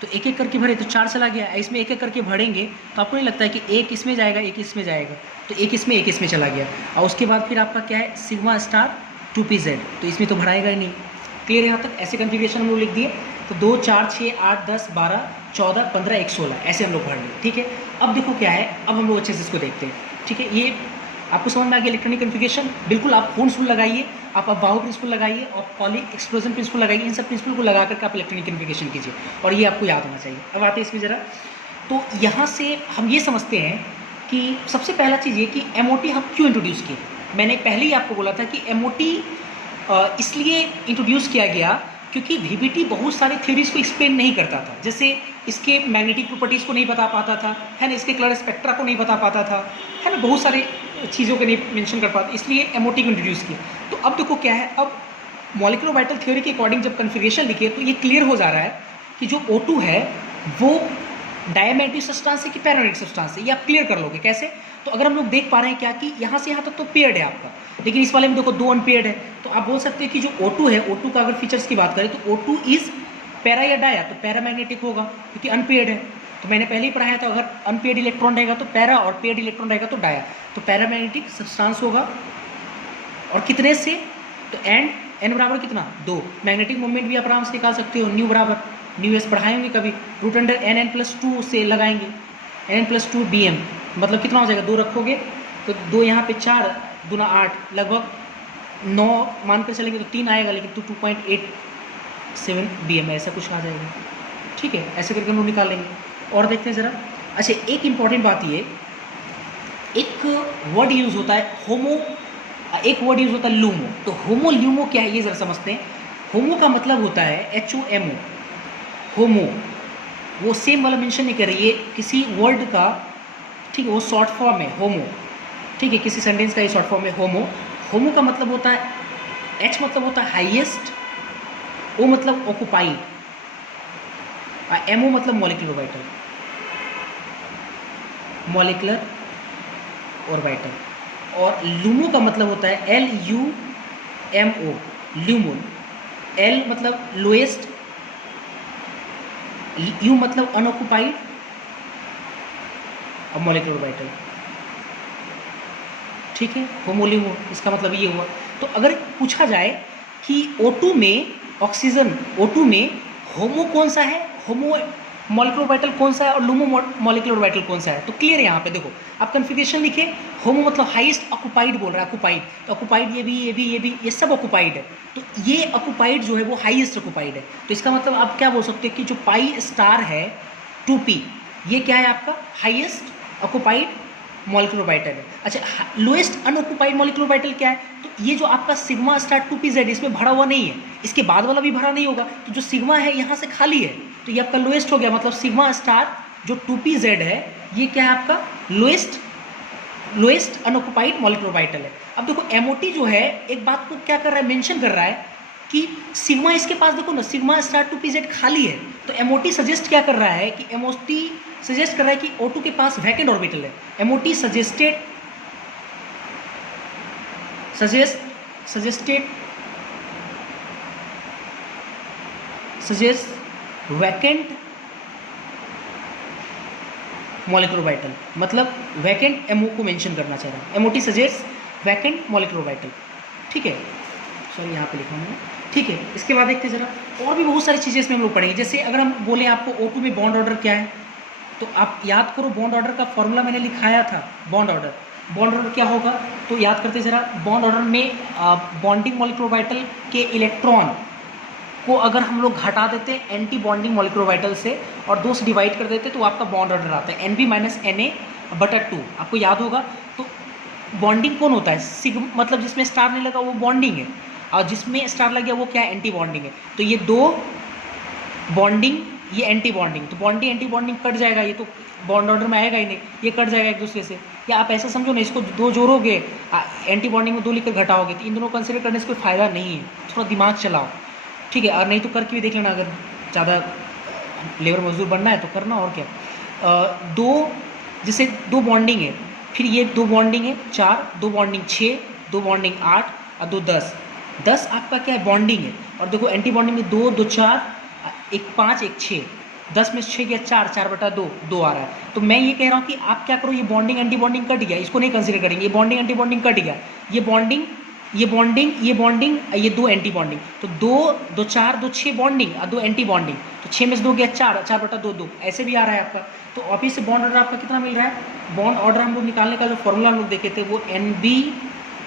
तो एक एक करके भरे तो 4 चला गया। इसमें एक एक करके भरेंगे तो आपको नहीं लगता है कि एक इसमें जाएगा एक इसमें जाएगा, तो एक इसमें चला गया। और उसके बाद फिर आपका क्या है, सिग्मा स्टार 2pz, तो इसमें तो भराएगा ही नहीं। क्लियर यहाँ तक, ऐसे कन्फिग्रेशन हम लोग लिख दिए। तो 2 4 6 8 10 12 14 15 1 16 ऐसे हम लोग भर लिए, ठीक है। अब देखो क्या है, अब हम लोग अच्छे से इसको देखते हैं, ठीक है। ये आपको समझ में आ गया इलेक्ट्रॉनिक कन्फिग्रेशन। बिल्कुल आप होल्स रूल लगाइए, आप बाउ प्रिंसिपल लगाइए और पॉली एक्सप्लोजन प्रिंसिपल लगाइए, इन सब प्रिंसिपल को लगा करके आप इलेक्ट्रॉनिक कन्फिग्रेशन कीजिए, और ये आपको याद होना चाहिए। अब आते हैं इसमें ज़रा, तो यहाँ से हम ये समझते हैं कि सबसे पहला चीज़ ये कि MOT हम क्यों इंट्रोड्यूस किए। मैंने पहले ही आपको बोला था कि MOT इसलिए इंट्रोड्यूस किया गया क्योंकि VBT बहुत सारी थ्योरीज़ को एक्सप्लेन नहीं करता था। जैसे इसके मैग्नेटिक प्रॉपर्टीज़ को नहीं बता पाता था, है ना, इसके कलर स्पेक्ट्रा को नहीं बता पाता था, है ना, बहुत सारी चीज़ों को नहीं मेंशन कर पाता, इसलिए MOT को इंट्रोड्यूस किया। तो अब देखो क्या है, अब मॉलिक्यूलर ऑर्बिटल थ्योरी के अकॉर्डिंग जब कन्फिग्रेशन लिखे तो ये क्लियर हो जा रहा है कि जो O2 है वो डायमैग्नेटिक सब्सटेंस है कि पैरामैग्नेटिक सब्सटेंस है, ये आप क्लियर कर लोगे कैसे। तो अगर हम लोग देख पा रहे हैं क्या कि यहाँ से यहाँ तक तो पेयर्ड है आपका, लेकिन इस वाले में देखो 2 अनपेयर्ड है, तो आप बोल सकते हैं कि जो O2 है, O2 का अगर फीचर्स की बात करें तो O2 इज पैरा या डाया, तो पैरामैग्नेटिक होगा क्योंकि अनपेयर्ड है। तो मैंने पहले ही पढ़ाया था, अगर अनपेयर्ड इलेक्ट्रॉन रहेगा तो पैरा और पेयर्ड इलेक्ट्रॉन रहेगा तो डाया, तो पैरामैग्नेटिक सब्सटेंस होगा। और कितने से, तो n बराबर कितना 2। मैग्नेटिक मोमेंट भी आप आराम से निकाल सकते हो, न्यू बराबर न्यू एस पढ़ाएंगे कभी, रूट अंडर n+2 से लगाएंगे, n+2 bm, मतलब कितना हो जाएगा, 2 रखोगे तो 2 यहाँ पे 4 दूना 8, लगभग 9 मान कर चलेंगे तो 3 आएगा, लेकिन 2.87 bm ऐसा कुछ आ जाएगा, ठीक है। ऐसे करके हम लोग निकाल लेंगे। और देखते हैं ज़रा, अच्छा एक इम्पॉर्टेंट बात ये, एक वर्ड यूज़ होता है होमो, एक वर्ड यूज़ होता है लूमो। तो होमो ल्यूमो क्या है ये ज़रा समझते हैं। होमो का मतलब होता है HOMO, होमो, वो सेम वाला मेंशन नहीं कर रही है किसी वर्ड का, ठीक है, वो शॉर्ट फॉर्म है होमो, ठीक है, किसी सेंटेंस का ये शॉर्ट फॉर्म है होमो। होमो का मतलब होता है, H मतलब होता है हाईएस्ट, O मतलब ऑक्युपाइड, MO मतलब मॉलिक्यूलर ऑर्बिटल, मॉलिक्यूलर ऑर्बिटल। और लूमो का मतलब होता है LUMO, ल्यूमो, L मतलब लोएस्ट, U मतलब अनऑक्युपाइड और मॉलिक्यूलर ऑर्बिटल, ठीक है, होमोल्यूमो, इसका मतलब ये हुआ। तो अगर पूछा जाए कि O2 में ऑक्सीजन, O2 में होमो कौन सा है, होमो मॉलिक्यूलर ऑर्बिटल कौन सा है और लूमो मॉलिक्यूलर ऑर्बिटल कौन सा है, तो क्लियर है यहाँ पे देखो, आप कन्फिग्रेशन लिखे, होमो मतलब हाईएस्ट ऑक्युपाइड बोल रहा है, ऑक्युपाइड, तो ऑक्युपाइड ये सब ऑक्युपाइड है, तो ये ऑक्युपाइड जो है वो हाईएस्ट ऑक्युपाइड है। तो इसका मतलब आप क्या बोल सकते हैं कि जो पाई स्टार है 2p, ये क्या है आपका हाईएस्ट ऑक्युपाइड मॉलिक्यूलर ऑर्बिटल है। अच्छा, लोएस्ट अनऑक्युपाइड मॉलिक्यूलर ऑर्बिटल क्या है, तो ये जो आपका सिग्मा स्टार 2pz इसमें भरा हुआ नहीं है, इसके बाद वाला भी भरा नहीं होगा, तो जो सिग्मा है यहाँ से खाली है, तो ये आपका लोएस्ट हो गया। मतलब सिग्मा स्टार जो 2pz है ये क्या है आपका लोएस्ट अनऑक्युपाइड मॉलिक्यूलर ऑर्बिटल है। अब देखो MOT जो है एक बात को क्या कर रहा है, मेंशन कर रहा है कि सिग्मा इसके पास देखो ना, सिग्मा स्टार 2pz खाली है, तो MOT सजेस्ट क्या कर रहा है कि MOT सजेस्ट कर रहा है कि O2 के पास वैकेंट ऑर्बिटल है। MOT suggested vacant molecular orbital, मतलब वैकेंट MO को मेंशन करना चाह रहा है। MOT suggest vacant molecular orbital, ठीक है, सॉरी यहाँ पे लिखा मैंने, ठीक है। इसके बाद देखते जरा, और भी बहुत सारी चीज़ें इसमें हम लोग पढ़ेंगे। जैसे अगर हम बोले आपको O2 में बॉन्ड ऑर्डर क्या है, तो आप याद करो, बॉन्ड ऑर्डर का फॉर्मूला मैंने लिखाया था। बॉन्ड ऑर्डर क्या होगा, तो याद करते जरा। बॉन्ड ऑर्डर में बॉन्डिंग मॉलिक्यूलर ऑर्बिटल के इलेक्ट्रॉन को अगर हम लोग घटा देते हैं एंटी बॉन्डिंग मॉलिक्यूलर ऑर्बिटल से और 2 से डिवाइड कर देते तो आपका बॉन्ड ऑर्डर आता है NB - Na/2। आपको याद होगा। तो बॉन्डिंग कौन होता है, सिग्मा, मतलब जिसमें स्टार नहीं लगा वो बॉन्डिंग है, और जिसमें स्टार लग गया वो क्या है, एंटी बॉन्डिंग है। तो ये 2 बॉन्डिंग, ये एंटी बॉन्डिंग, तो बॉन्डिंग एंटी बॉन्डिंग कट जाएगा, ये तो बॉन्ड ऑर्डर में आएगा ही नहीं, ये कट जाएगा एक दूसरे से। या आप ऐसा समझो ना, इसको 2 जोड़ोगे, एंटी बॉन्डिंग में 2 लिखकर घटाओगे, तो इन दोनों कंसिडर करने से कोई फ़ायदा नहीं है। थोड़ा दिमाग चलाओ, ठीक है, और नहीं तो करके भी देख लेना, अगर ज़्यादा लेबर मजदूर बनना है तो करना, और क्या। 2 जैसे 2 बॉन्डिंग है, फिर ये 2 बॉन्डिंग है 4, 2 बॉन्डिंग 6, 2 बॉन्डिंग 8 और 2 10 आपका क्या है, बॉन्डिंग है। और देखो एंटी बॉन्डिंग में 2 2 4, 1 5 1 6, 10 में 6 गया 4, 4/2 2 आ रहा है। तो मैं ये कह रहा हूँ कि आप क्या करो, ये बॉन्डिंग एंटी बॉन्डिंग कट गया, इसको नहीं कंसिडर करेंगे, ये बॉन्डिंग एंटी बॉन्डिंग कट गया, ये बॉन्डिंग, ये 2 एंटी बॉन्डिंग, तो 2 2 4 2 6 बॉन्डिंग और 2 एंटी बॉन्डिंग, तो 6 में से 2 गया 4, 4/2 2, ऐसे भी आ रहा है आपका। तो ऑफिस से बॉन्ड ऑर्डर आपका कितना मिल रहा है, बॉन्ड ऑर्डर हम लोग निकालने का जो फॉर्मूला हम लोग देखे थे वो NB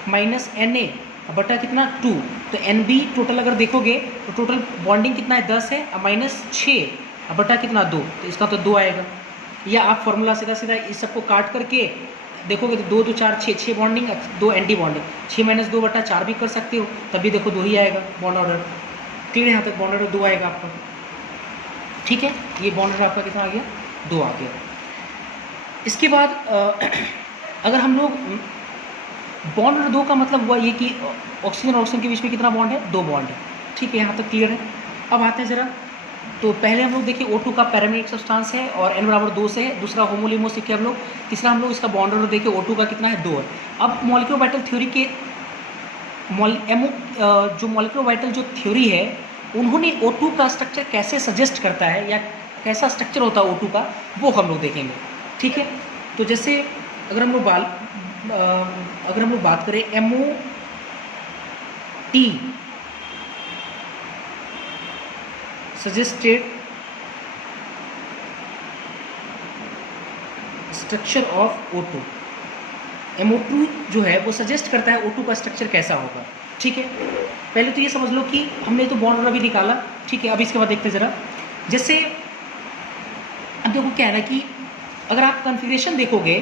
- Na बटा कितना 2। तो NB टोटल अगर देखोगे तो टोटल बॉन्डिंग कितना है 10 है, और -6 बटा कितना 2, तो इसका तो 2 आएगा। या आप फॉर्मूला सीधा सीधा इस सबको काट करके देखोगे तो 2 2 4 6 बॉन्डिंग, 2 एंटी बॉन्डिंग, 6 - 2/4 भी कर सकते हो, तब भी देखो 2 ही आएगा बॉन्ड ऑर्डर। क्लियर, यहाँ तक बॉन्ड ऑर्डर 2 आएगा आपका, ठीक है। ये बॉन्ड ऑर्डर आपका कितना आ गया, 2 आ गया। इसके बाद अगर हम लोग बॉन्ड ऑर्डर 2 का मतलब हुआ ये कि ऑक्सीजन और ऑक्सीजन के बीच में कितना बॉन्ड है, 2 बॉन्ड है, ठीक है, यहाँ तक क्लियर है। अब आते हैं ज़रा, तो पहले हम लोग देखिए O2 का पैरामेग्नेटिक सब्सटेंस है और N = 2 से है, दूसरा होमोलिमो सीखे हम लोग, तीसरा हम लोग इसका बॉन्ड ऑर्डर देखिए O2 का कितना है, 2 है। अब मॉलिक्यूलर ऑर्बिटल थ्योरी के जो मॉलिक्यूलर ऑर्बिटल जो थ्योरी है, उन्होंने O2 का स्ट्रक्चर कैसे सजेस्ट करता है या कैसा स्ट्रक्चर होता है O2 का, वो हम लोग देखेंगे, ठीक है। तो जैसे अगर हम लोग बात करें MOT suggested structure of O2, MO2 जो है वो सजेस्ट करता है O2 का स्ट्रक्चर कैसा होगा, ठीक है। पहले तो ये समझ लो कि हमने तो बॉन्ड ऑर्डर भी निकाला, ठीक है। अब इसके बाद देखते ज़रा, जैसे अब देखो क्या है ना कि अगर आप कॉन्फ़िगरेशन देखोगे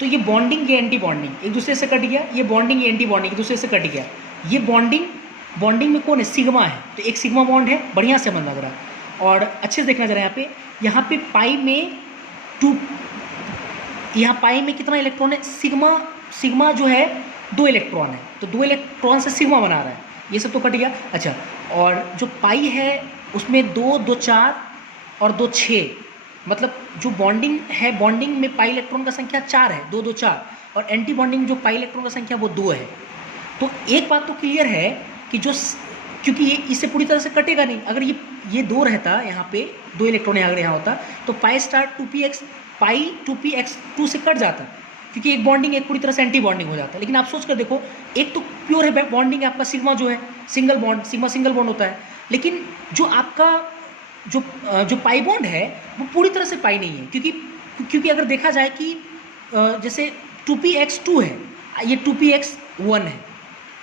तो ये बॉन्डिंग, ये एंटी बॉन्डिंग एक दूसरे से कट गया, ये बॉन्डिंग, ये एंटी बॉन्डिंग एक दूसरे से कट गया। ये बॉन्डिंग में कौन है, सिग्मा है, तो एक सिग्मा बॉन्ड है, बढ़िया से मन लग रहा है। और अच्छे से देखना जरा, यहाँ पे पाई में 2, यहाँ पाई में कितना इलेक्ट्रॉन है, सिग्मा जो है 2 इलेक्ट्रॉन है, तो 2 इलेक्ट्रॉन से सिग्मा बना रहा है, ये सब तो कट गया। अच्छा, और जो पाई है उसमें 2 2 4 और 2 6, मतलब जो बॉन्डिंग है, बॉन्डिंग में पाई इलेक्ट्रॉन का संख्या 4 है, 2 2 4, और एंटी बॉन्डिंग में जो पाई इलेक्ट्रॉन का संख्या वो 2 है। तो एक बात तो क्लियर है कि क्योंकि ये इससे पूरी तरह से कटेगा नहीं, अगर ये 2 रहता, यहाँ पे 2 इलेक्ट्रॉन अगर यहाँ होता तो पाई स्टार 2px 2 से कट जाता, क्योंकि एक बॉन्डिंग एक पूरी तरह से एंटी बॉन्डिंग हो जाता है। लेकिन आप सोच कर देखो, एक तो प्योर है बॉन्डिंग है आपका, सिग्मा जो है single bond, sigma single bond होता है, लेकिन जो आपका जो पाई बॉन्ड है वो पूरी तरह से पाई नहीं है, क्योंकि अगर देखा जाए कि जैसे 2px 2 है, ये 2px 1 है,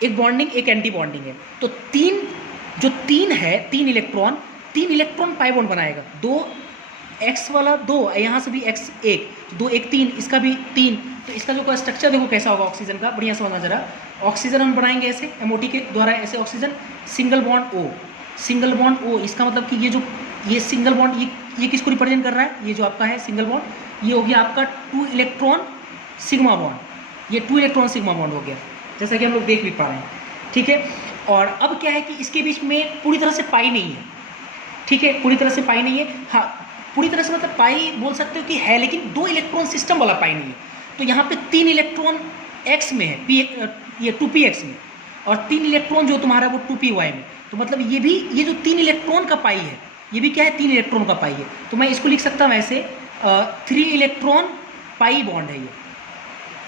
एक बॉन्डिंग एक एंटी बॉन्डिंग है, तो 3 है, 3 इलेक्ट्रॉन पाई बॉन्ड बनाएगा, 2x वाला 2, यहाँ से भी x 1, 2 1 3, इसका भी 3, तो इसका जो स्ट्रक्चर देखो कैसा होगा ऑक्सीजन का, बढ़िया समझना जरा। ऑक्सीजन हम बनाएंगे ऐसे MOT के द्वारा, ऐसे ऑक्सीजन सिंगल बॉन्ड O, इसका मतलब कि ये सिंगल बॉन्ड, ये किसको रिप्रेजेंट कर रहा है, ये जो आपका है सिंगल बॉन्ड, ये हो गया आपका 2 इलेक्ट्रॉन सिग्मा बॉन्ड, ये 2 इलेक्ट्रॉन सिग्मा बॉन्ड हो गया, जैसा कि हम लोग देख भी पा रहे हैं, ठीक है। और अब क्या है कि इसके बीच में पूरी तरह से पाई नहीं है, ठीक है, पूरी तरह से पाई नहीं है। हाँ, पूरी तरह से मतलब पाई बोल सकते हो कि है, लेकिन 2 इलेक्ट्रॉन सिस्टम वाला पाई नहीं है। तो यहाँ पे 3 इलेक्ट्रॉन एक्स में है, ये 2p x में, और 3 इलेक्ट्रॉन जो तुम्हारा वो 2p y में। तो मतलब ये जो 3 इलेक्ट्रॉन का पाई है, ये भी क्या है, 3 इलेक्ट्रॉन का पाई है। तो मैं इसको लिख सकता हूँ ऐसे 3 इलेक्ट्रॉन पाई बॉन्ड है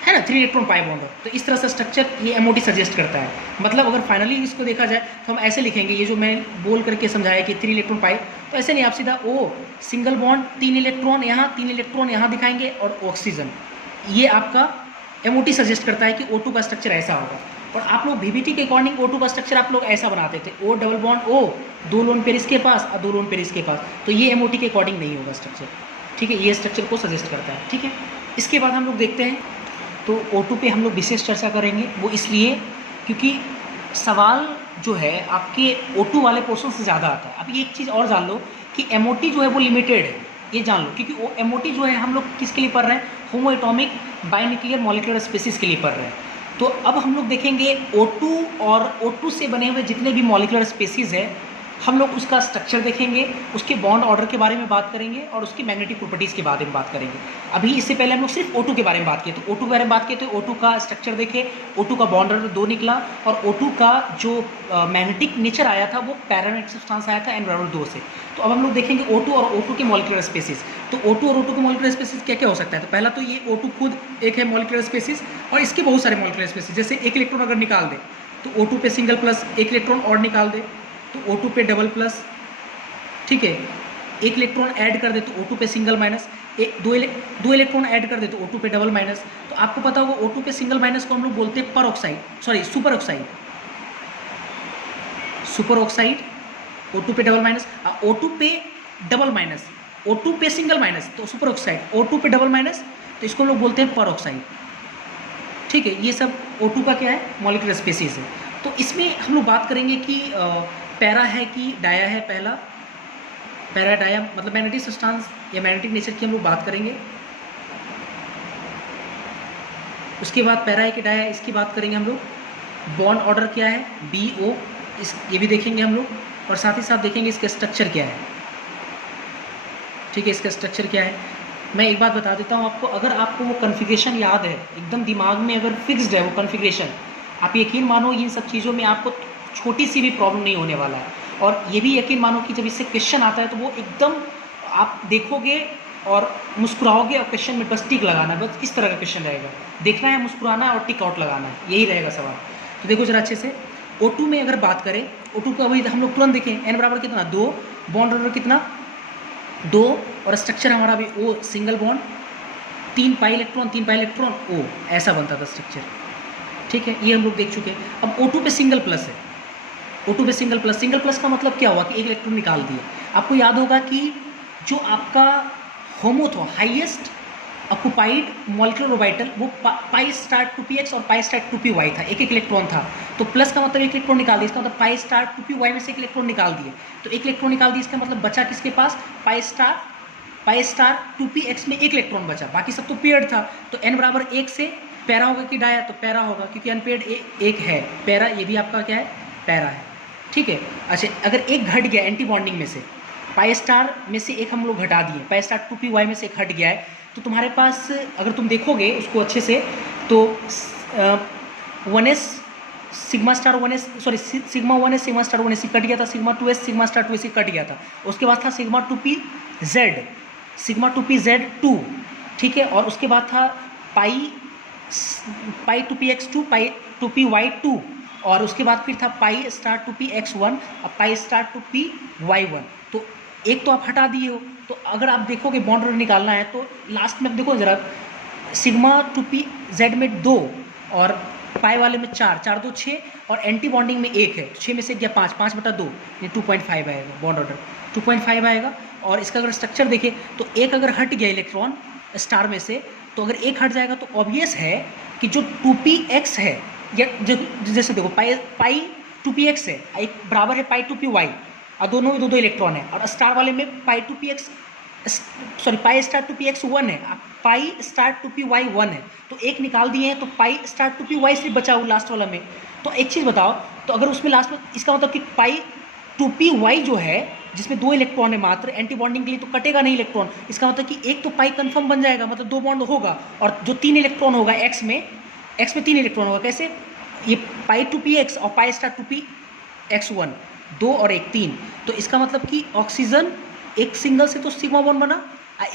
ना, 3 इलेक्ट्रॉन पाई बॉन्ड है। तो इस तरह से स्ट्रक्चर ये MOT सजेस्ट करता है। मतलब अगर फाइनली इसको देखा जाए तो हम ऐसे लिखेंगे, ये जो मैं बोल करके समझाया कि 3 इलेक्ट्रॉन पाई, तो ऐसे नहीं, आप सीधा O सिंगल बॉन्ड 3 इलेक्ट्रॉन यहाँ, 3 इलेक्ट्रॉन यहाँ दिखाएंगे, और ऑक्सीजन। ये आपका MOT सजेस्ट करता है कि O2 का स्ट्रक्चर ऐसा होगा। और आप लोग VBT के अकॉर्डिंग O2 का स्ट्रक्चर आप लोग ऐसा बनाते थे, O double bond O, 2 lone pair इसके पास और 2 लोन पेयर इसके पास। तो ये MOT के अकॉर्डिंग नहीं होगा स्ट्रक्चर, ठीक है, ये स्ट्रक्चर को सजेस्ट करता है, ठीक है। इसके बाद हम लोग देखते हैं, तो O2 पे हम लोग विशेष चर्चा करेंगे, वो इसलिए क्योंकि सवाल जो है आपके O2 वाले पोर्शन से ज़्यादा आता है। अब ये एक चीज़ और जान लो कि MOT जो है वो लिमिटेड है, ये जान लो, क्योंकि वो MOT जो है हम लोग किसके लिए पढ़ रहे हैं, होमो एटॉमिक बाइन्यूक्लियर मॉलिक्यूलर स्पेसिस के लिए पढ़ रहे हैं। तो अब हम लोग देखेंगे O2 और O2 से बने हुए जितने भी मॉलिक्यूलर स्पेसिस है, हम लोग उसका स्ट्रक्चर देखेंगे, उसके बॉन्ड ऑर्डर के बारे में बात करेंगे, और उसकी मैग्नेटिक प्रॉपर्टीज़ के बारे में बात करेंगे। अभी इससे पहले हम लोग सिर्फ O2 के बारे में बात किए, तो O2 के बारे में बात किए तो O2 का स्ट्रक्चर देखे, O2 का बॉन्ड ऑर्डर 2 निकला, और O2 का जो मैग्नेटिक नेचर आया था वो पैरामैग्नेटिक सब्सटेंस आया था N=2 से। तो अब हम लोग देखेंगे O2 और O2 के मॉलिक्यूलर स्पेसिस। तो O2 और O2 के मॉलिक्यूलर स्पेसिस क्या क्या हो सकता है। तो पहला तो ये O2 खुद एक है मॉलिक्यूलर स्पेसिस, और इसके बहुत सारे मॉलिक्यूलर स्पेसिस, जैसे एक इलेक्ट्रॉन अगर निकाल दे तो O2 पे सिंगल प्लस, एक इलेक्ट्रॉन और निकाल दे तो O2 पे डबल प्लस, ठीक है, एक इलेक्ट्रॉन ऐड कर दे तो O2 पे सिंगल माइनस, दो इलेक्ट्रॉन ऐड कर दे तो O2 पे डबल माइनस। तो आपको पता होगा O2 पे सिंगल माइनस को हम लोग बोलते हैं सुपर ऑक्साइड, O2 पे डबल माइनस, O2 पे डबल माइनस, O2 पे सिंगल माइनस तो सुपर ऑक्साइड, O2 पे डबल माइनस तो इसको हम लोग बोलते हैं पर ऑक्साइड, ठीक है। ये सब O2 का क्या है, मॉलिक्यूलर स्पेसिस है। तो इसमें हम लोग बात करेंगे कि पैरा है कि डाया है। पहला पैरा डाया मतलब मैग्नेटिक सब्सटेंस या मैग्नेटिक नेचर की हम लोग बात करेंगे। उसके बाद पैरा है कि डाया है, इसकी बात करेंगे हम लोग। बॉन्ड ऑर्डर क्या है, BO, ये भी देखेंगे हम लोग, और साथ ही साथ देखेंगे इसका स्ट्रक्चर क्या है, ठीक है, इसका स्ट्रक्चर क्या है। मैं एक बात बता देता हूँ आपको, अगर आपको वो कॉन्फ़िगरेशन याद है, एकदम दिमाग में अगर फिक्स्ड है वो कॉन्फ़िगरेशन, आप यकीन मानो इन सब चीज़ों में आपको छोटी सी भी प्रॉब्लम नहीं होने वाला है। और ये भी यकीन मानो कि जब इससे क्वेश्चन आता है तो वो एकदम आप देखोगे और मुस्कुराओगे, और क्वेश्चन में बस टिक लगाना, बस इस तरह का क्वेश्चन रहेगा, देखना है, मुस्कुराना और टिक आउट लगाना है, यही रहेगा सवाल। तो देखो जरा अच्छे से, O2 में अगर बात करें, O2 का वही हम लोग तुरंत देखें, N बराबर कितना 2, बॉन्ड ऑर्डर कितना 2, और स्ट्रक्चर हमारा भी O single bond, 3 pi electron O, ऐसा बनता था स्ट्रक्चर, ठीक है, ये हम लोग देख चुके हैं। अब O2 पे सिंगल प्लस है, O2 पे सिंगल प्लस का मतलब क्या हुआ कि एक इलेक्ट्रॉन निकाल दिए। आपको याद होगा कि जो आपका होमो था, हाईएस्ट ऑक्युपाइड मॉलिक्यूलर ऑर्बिटल, वो पाई स्टार 2px और पाई स्टार 2py था, एक इलेक्ट्रॉन था। तो प्लस का मतलब एक इलेक्ट्रॉन निकाल दिया, इसका मतलब पाई स्टार 2py में से एक इलेक्ट्रॉन निकाल दिए, तो एक इलेक्ट्रॉन निकाल दिया, इसका मतलब बचा किसके पास, पाई स्टार 2px में एक इलेक्ट्रॉन बचा, बाकी सब तो पेयर्ड था। तो n बराबर 1 से पैरा होगा कि डाया, तो पैरा होगा, क्योंकि अनपेयर्ड एक है पैरा, ये भी आपका क्या है, पैरा है, ठीक है। अच्छा, अगर एक घट गया एंटी बॉन्डिंग में से, पाई स्टार में से एक हम लोग घटा दिए, पाई स्टार 2py में से एक हट गया है, तो तुम्हारे पास अगर तुम देखोगे उसको अच्छे से तो 1s sigma star 1s sorry sigma 1s sigma star 1s cut गया था, sigma 2s sigma star 2s cut गया था। उसके बाद था सिग्मा 2pz 2, ठीक है, और उसके बाद था पाई 2px 2, पाई 2py 2, और उसके बाद फिर था पाई स्टार 2px1 और पाई स्टार 2py1। तो एक तो आप हटा दिए हो, तो अगर आप देखोगे बॉन्ड ऑर्डर निकालना है तो लास्ट में देखो जरा, सिग्मा 2pz में 2 और पाई वाले में 4 2 6 और एंटी बॉन्डिंग में 1 है, 6 में से गया 5/2, ये 2.5 आएगा, बॉन्ड ऑर्डर 2.5 आएगा। और इसका अगर स्ट्रक्चर देखें तो एक अगर हट गया इलेक्ट्रॉन स्टार में से, तो अगर एक हट जाएगा तो ऑब्वियस है कि जो 2px है, या जैसे देखो पाई 2px है, एक बराबर है पाई 2py, और दोनों में दो इलेक्ट्रॉन है, और स्टार वाले में पाई स्टार 2px1 है, पाई स्टार 2py1 है, तो एक निकाल दिए हैं, तो पाई स्टार 2py सिर्फ बचा हुआ लास्ट वाला में। तो एक चीज़ बताओ, तो अगर उसमें लास्ट में, इसका मतलब कि पाई 2py जो है जिसमें 2 इलेक्ट्रॉन है मात्र, एंटी बॉन्डिंग के लिए तो कटेगा नहीं इलेक्ट्रॉन। इसका मतलब कि एक तो पाई कंफर्म बन जाएगा, मतलब 2 बॉन्ड होगा, और जो 3 इलेक्ट्रॉन होगा एक्स में 3 इलेक्ट्रॉन होगा। कैसे? ये पाई टू पी एक्स और pi star two p x 1, 2 और 1 3। तो इसका मतलब कि ऑक्सीजन एक सिंगल से तो सिग्मा बॉन्ड बना,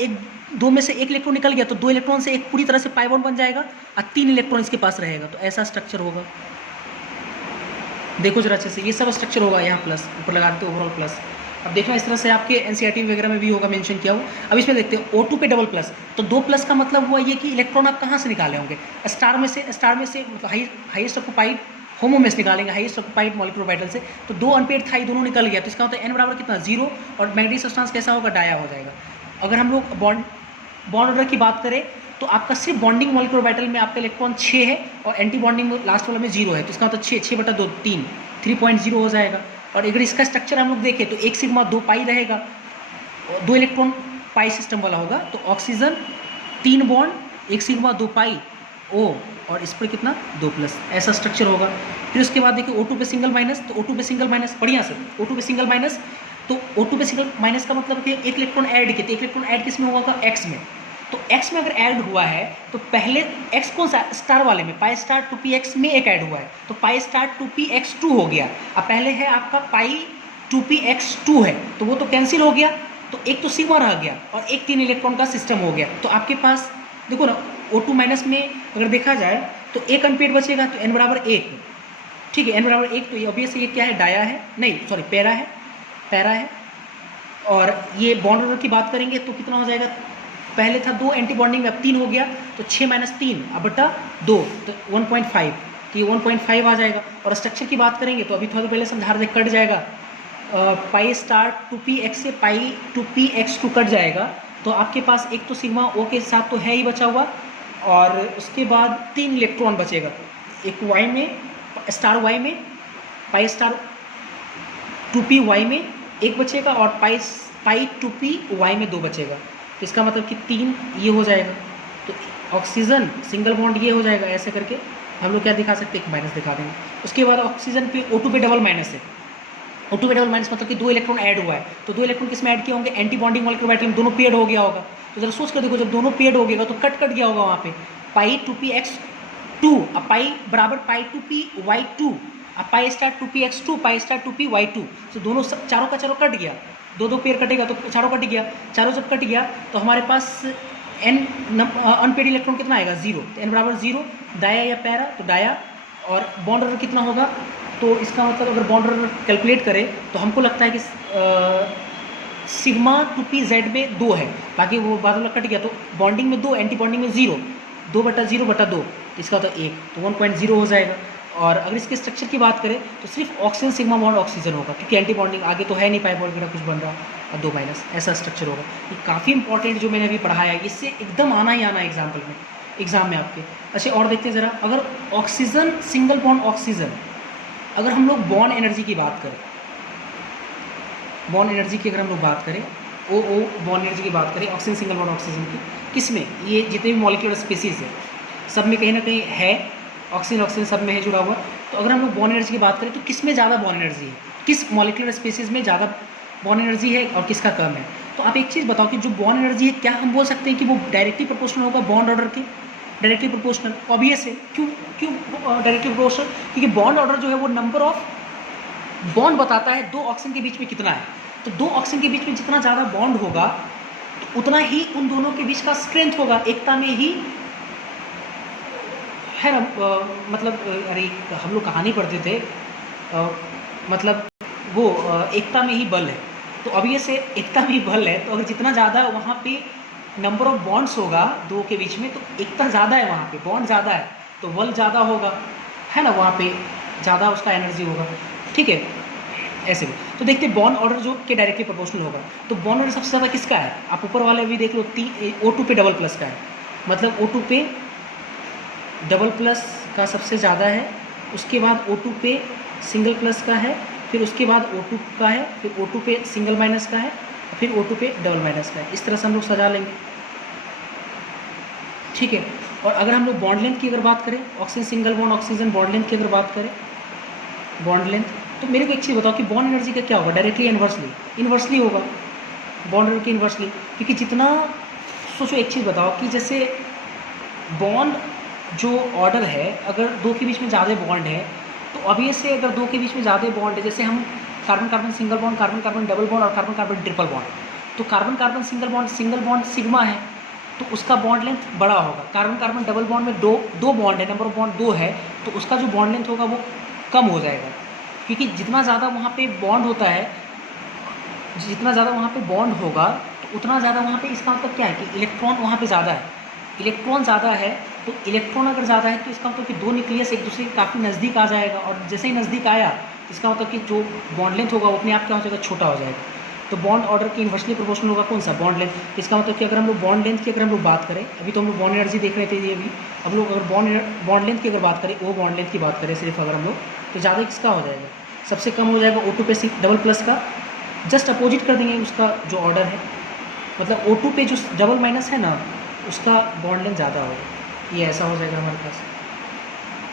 एक 2 में से 1 इलेक्ट्रॉन निकल गया तो 2 इलेक्ट्रॉन से एक पूरी तरह से पाई बॉन्ड बन जाएगा और 3 इलेक्ट्रॉन इसके पास रहेगा। तो ऐसा स्ट्रक्चर होगा, देखो जरा अच्छे से, ये सब स्ट्रक्चर होगा। यहाँ प्लस ऊपर लगा देते ओवरऑल प्लस। अब देखना इस तरह से आपके एनसीईआरटी वगैरह में भी होगा मेंशन किया हो। अब इसमें देखते हैं O2 पे डबल प्लस, तो 2 प्लस का मतलब हुआ ये कि इलेक्ट्रॉन आप कहाँ से निकाले होंगे? स्टार में से मतलब हाईएस्ट ऑक्यूपाइड होमो में से निकालेंगे, हाईएस्ट ऑक्यूपाइड मॉलिक्यूलर ऑर्बिटल से। तो 2 अनपेड था, ये दोनों निकल गया, तो इसका मतलब n बराबर कितना 0, और मैग्नेटिक सब्सटेंस कैसा होगा? डाया हो जाएगा। अगर हम लोग बॉन्ड ऑर्डर की बात करें तो आपका सिर्फ बॉन्डिंग मॉलिक्यूलर ऑर्बिटल में आपका इलेक्ट्रॉन 6 है और एंटी बॉन्डिंग लास्ट वाला में 0 है, तो इसका मतलब 6/2 3 3.0 हो जाएगा। और अगर इसका स्ट्रक्चर हम लोग देखें तो 1 सिग्मा 2 पाई रहेगा, 2 इलेक्ट्रॉन पाई सिस्टम वाला होगा। तो ऑक्सीजन 3 बॉन्ड 1 सिग्मा 2 पाई O, और इस पर कितना 2 प्लस, ऐसा स्ट्रक्चर होगा। फिर उसके बाद देखिए O2 पे सिंगल माइनस, तो O2 पे सिंगल माइनस, बढ़िया से O2 पे सिंगल माइनस, तो O2 पे सिंगल माइनस का मतलब कि 1 इलेक्ट्रॉन ऐड किए, तो 1 इलेक्ट्रॉन ऐड किस में होगा? X में। तो X में अगर ऐड हुआ है तो पहले X कौन सा? स्टार वाले में, pi star two p x में एक ऐड हुआ है, तो pi star two p x 2 हो गया। अब पहले है आपका पाई टू पी एक्स 2 है, तो वो तो कैंसिल हो गया, तो एक तो सिग्मा रह गया और एक 3 इलेक्ट्रॉन का सिस्टम हो गया। तो आपके पास देखो ना O2 माइनस में अगर देखा जाए तो एक अनपेड बचेगा, तो n बराबर 1, ठीक है, n बराबर 1। तो ये ऑब्वियसली ये क्या है? डाया है, नहीं सॉरी पैरा है। और ये बॉन्ड ऑर्डर की बात करेंगे तो कितना हो जाएगा? पहले था 2 एंटी बॉन्डिंग में, अब 3 हो गया, तो 6 - 3 अब बटा 2, तो 1.5, तो ये 1.5 आ जाएगा। और स्ट्रक्चर की बात करेंगे तो अभी थोड़ा पहले समझा रहे कट जाएगा, pi star two p x से pi two p x 2 cut जाएगा, तो आपके पास एक तो सिग्मा O के साथ तो है ही बचा हुआ, और उसके बाद 3 इलेक्ट्रॉन बचेगा, एक Y में स्टार Y में, pi star two p y में एक बचेगा, और पाई टू पी वाई में 2 बचेगा। तो इसका मतलब कि 3 ये हो जाएगा, तो ऑक्सीजन सिंगल बॉन्ड ये हो जाएगा। ऐसे करके हम लोग क्या दिखा सकते हैं? एक माइनस दिखा देंगे। उसके बाद ऑक्सीजन पे O2 पे डबल माइनस है, O2 पे डबल माइनस मतलब कि 2 इलेक्ट्रॉन ऐड हुआ है, तो 2 इलेक्ट्रॉन किस में ऐड किए होंगे? एंटी बॉन्डिंग मॉलिक्यूलर ऑर्बिटल में, दोनों पेड हो गया होगा। तो जरा सोच कर देखो, जब दोनों पेड हो गया तो कट गया होगा वहाँ पे, पाई टू पी एक्स 2, अब पाई बराबर पाई टू पी वाई 2, अब pi star two p x 2 pi star two p y 2, तो दोनों चारों का चारों कट गया, 2 पेयर कटेगा तो चारों कट गया, चारों जब कट गया तो हमारे पास n अनपेड इलेक्ट्रॉन कितना आएगा? 0, तो n बराबर 0, डाया या पैरा, तो डाया। और बॉन्ड ऑर्डर कितना होगा? तो इसका मतलब अगर बॉन्ड ऑर्डर कैलकुलेट करें तो हमको लगता है कि सिग्मा टू पी जेड में 2 है, बाकी वो बाद वाला कट गया, तो बॉन्डिंग में 2, एंटी बॉन्डिंग में 0, 2/0/2, इसका तो 1, तो 1.0 हो जाएगा। और अगर इसके स्ट्रक्चर की बात करें तो सिर्फ ऑक्सीजन सिग्मा बॉन्ड ऑक्सीजन होगा, क्योंकि एंटी बॉन्डिंग आगे तो है नहीं, पाई बॉन्ड वगैरह कुछ बन रहा, और 2 माइनस, ऐसा स्ट्रक्चर होगा। ये काफ़ी इंपॉर्टेंट जो मैंने अभी पढ़ाया है, इससे एकदम आना ही आना एग्जाम में आपके। अच्छा, और देखते हैं ज़रा, अगर ऑक्सीजन सिंगल बॉन्ड ऑक्सीजन, अगर हम लोग बॉन्ड एनर्जी की बात करें, बॉन्ड एनर्जी की अगर हम लोग बात करें, ओ बॉन्ड एनर्जी की बात करें ऑक्सीजन सिंगल बॉन्ड ऑक्सीजन की, किसमें? ये जितने भी मॉलिक्यूलर स्पीसीज है सब में कहीं ना कहीं है, ऑक्सीजन सब में है जुड़ा हुआ। तो अगर हम लोग बॉन्ड एनर्जी की बात करें तो किस में ज़्यादा बॉन्ड एनर्जी है, किस मॉलिक्यूलर स्पीसीज में ज़्यादा बॉन्ड एनर्जी है और किसका कम है? तो आप एक चीज़ बताओ कि जो बॉन्ड एनर्जी है, क्या हम बोल सकते हैं कि वो डायरेक्टली प्रोपोर्शनल होगा बॉन्ड ऑर्डर के? डायरेक्टली प्रोपोर्शनल, ऑब्वियस है। क्यों डायरेक्टली प्रोपोर्शनल? क्योंकि बॉन्ड ऑर्डर जो है वो नंबर ऑफ बॉन्ड बताता है 2 ऑक्सीजन के बीच में कितना है। तो 2 ऑक्सीजन के बीच में जितना ज़्यादा बॉन्ड होगा तो उतना ही उन दोनों के बीच का स्ट्रेंथ होगा, एकता में ही है ना। मतलब अरे हम लोग कहानी पढ़ते थे, मतलब वो एकता में ही बल है, तो अब ये से एकता में ही बल है, तो अगर जितना ज़्यादा वहाँ पे नंबर ऑफ बॉन्ड्स होगा 2 के बीच में, तो एकता ज़्यादा है, वहाँ पे बॉन्ड ज़्यादा है तो बल ज़्यादा होगा, है ना, वहाँ पे ज़्यादा उसका एनर्जी होगा, ठीक है। ऐसे भी तो देखते हैं बॉन्ड ऑर्डर जो कि डायरेक्टली प्रोपोर्शनल होगा। तो बॉन्ड ऑर्डर सबसे ज़्यादा किसका है? आप ऊपर वाले भी देख लो, O2 पे डबल प्लस का है, मतलब O2 पे डबल प्लस का सबसे ज़्यादा है, उसके बाद O2 पे सिंगल प्लस का है, फिर उसके बाद O2 का है, फिर O2 पे सिंगल माइनस का है, फिर O2 पे डबल माइनस का है। इस तरह से हम लोग सजा लेंगे, ठीक है। और अगर हम लोग बॉन्ड लेंथ की अगर बात करें, oxygen single bond oxygen bond length की अगर बात करें, बॉन्ड लेंथ तो मेरे को एक चीज़ बताओ कि बॉन्ड एनर्जी का क्या होगा, डायरेक्टली इन्वर्सली? इन्वर्सली होगा बॉन्ड एनर्जी इन्वर्सली, क्योंकि जितना, सोचो एक चीज़ बताओ कि जैसे बॉन्ड जो ऑर्डर है, अगर दो के बीच में ज़्यादा बॉन्ड है तो ऑब्वियस है, अगर दो के बीच में ज़्यादा बॉन्ड है, जैसे हम carbon carbon single bond, carbon carbon double bond और कार्बन कार्बन ट्रिपल बॉन्ड, तो carbon carbon single bond sigma है तो उसका बॉन्ड लेंथ बड़ा होगा। कार्बन कार्बन डबल बॉन्ड में दो बॉन्ड है, नंबर ऑफ बॉन्ड 2 है, तो उसका जो बॉन्ड लेंथ होगा वो कम हो जाएगा, क्योंकि जितना ज़्यादा वहाँ पे बॉन्ड होता है, जितना ज़्यादा वहाँ पे बॉन्ड होगा तो उतना ज़्यादा वहाँ पे, इसका मतलब क्या है कि इलेक्ट्रॉन वहाँ पे ज़्यादा है, इलेक्ट्रॉन ज़्यादा है, तो इलेक्ट्रॉन अगर ज़्यादा है तो इसका मतलब कि दो न्यूक्लियस एक दूसरे के काफ़ी नज़दीक आ जाएगा, और जैसे ही नज़दीक आया इसका मतलब कि जो बॉन्ड लेंथ होगा वो अपने आप क्या हो जाएगा, छोटा हो जाएगा। तो बॉन्ड ऑर्डर के इन्वर्सली प्रोपोर्शनल होगा कौन सा, बॉन्ड लेंथ। इसका मतलब कि अगर हम लोग बॉन्ड लेंथ की अगर हम लोग बात करें, अभी तो हम लोग बॉन्ड एनर्जी देख रहे थे ये अभी, अब लोग अगर बॉन्ड लेंथ की अगर बात करें, वो बॉन्ड लेंथ की बात करें सिर्फ अगर हम लोग, तो ज़्यादा किसका हो जाएगा, सबसे कम हो जाएगा O2 पे डबल प्लस का, जस्ट अपोजिट कर देंगे उसका जो ऑर्डर है, मतलब O2 पे जो डबल माइनस है ना उसका बॉन्ड लेंथ ज़्यादा होगा, ये ऐसा हो जाएगा हमारे पास,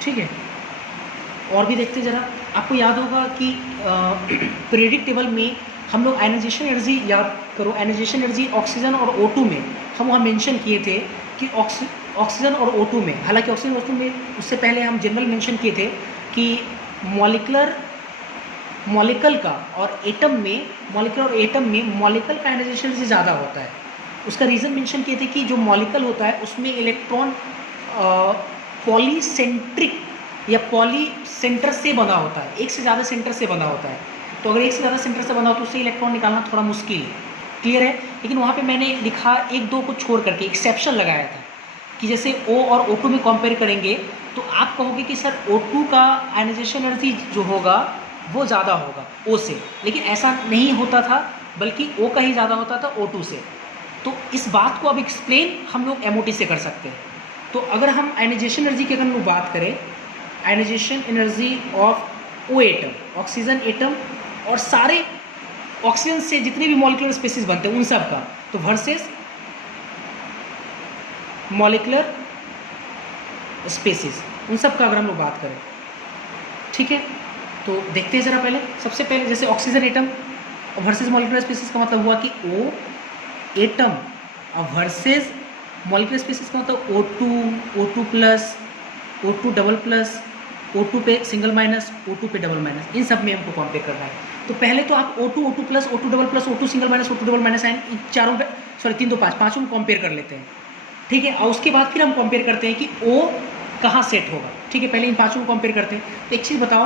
ठीक है। और भी देखते ज़रा, आपको याद होगा कि पीरियडिक टेबल में हम लोग आयनाइजेशन एनर्जी, याद करो आयनाइजेशन एनर्जी ऑक्सीजन और O2 में हम वहाँ मेंशन किए थे कि ऑक्सीजन और O2 में, हालांकि ऑक्सीजन और O2 में उससे पहले हम जनरल मेंशन किए थे कि मॉलिक्यूल का और एटम में, मॉलिक्यूल का आयनाइजेशन एनर्जी ज़्यादा होता है। उसका रीज़न मेंशन किए थे कि जो मॉलिक्यूल होता है उसमें इलेक्ट्रॉन पॉलीसेंट्रिक या पॉली सेंटर से बना होता है, एक से ज़्यादा सेंटर से बना होता है, तो अगर एक से ज़्यादा सेंटर से बना हो तो उससे इलेक्ट्रॉन निकालना थोड़ा मुश्किल है, क्लियर है। लेकिन वहाँ पे मैंने लिखा एक दो को छोड़ करके एक्सेप्शन लगाया था कि जैसे O और O2 में कंपेयर करेंगे तो आप कहोगे कि सर O2 का आयनाइजेशन एनर्जी जो होगा वो ज़्यादा होगा O से, लेकिन ऐसा नहीं होता था, बल्कि O का ही ज़्यादा होता था O2 से। तो इस बात को अब एक्सप्लेन हम लोग MOT से कर सकते हैं। तो अगर हम आयनाइजेशन एनर्जी की अगर हम लोग बात करें, ionization energy of O atom, oxygen atom और सारे ऑक्सीजन से जितने भी मॉलिक्यूलर स्पेसिस बनते हैं उन सब का, तो वर्सेस मॉलिक्यूलर स्पेसिस उन सब का अगर हम लोग बात करें, ठीक है। तो देखते हैं ज़रा पहले, सबसे पहले जैसे oxygen atom versus molecular species का मतलब हुआ कि O एटम और वर्सेस मॉलिक्यूलर स्पेसिस का मतलब O2 plus, O2 double plus, O2 पे सिंगल माइनस, O2 पे डबल माइनस, इन सब में हमको कंपेयर करना है। तो पहले तो आप O2 plus, O2 double plus, O2 single minus, O2 double minus and in चारों पे, सॉरी 3 2 5 पाँचों में कंपेयर कर लेते हैं, ठीक है। और उसके बाद फिर हम कंपेयर करते हैं कि O कहाँ सेट होगा, ठीक है। पहले इन पाँचों को कंपेयर करते हैं। तो एक चीज़ बताओ,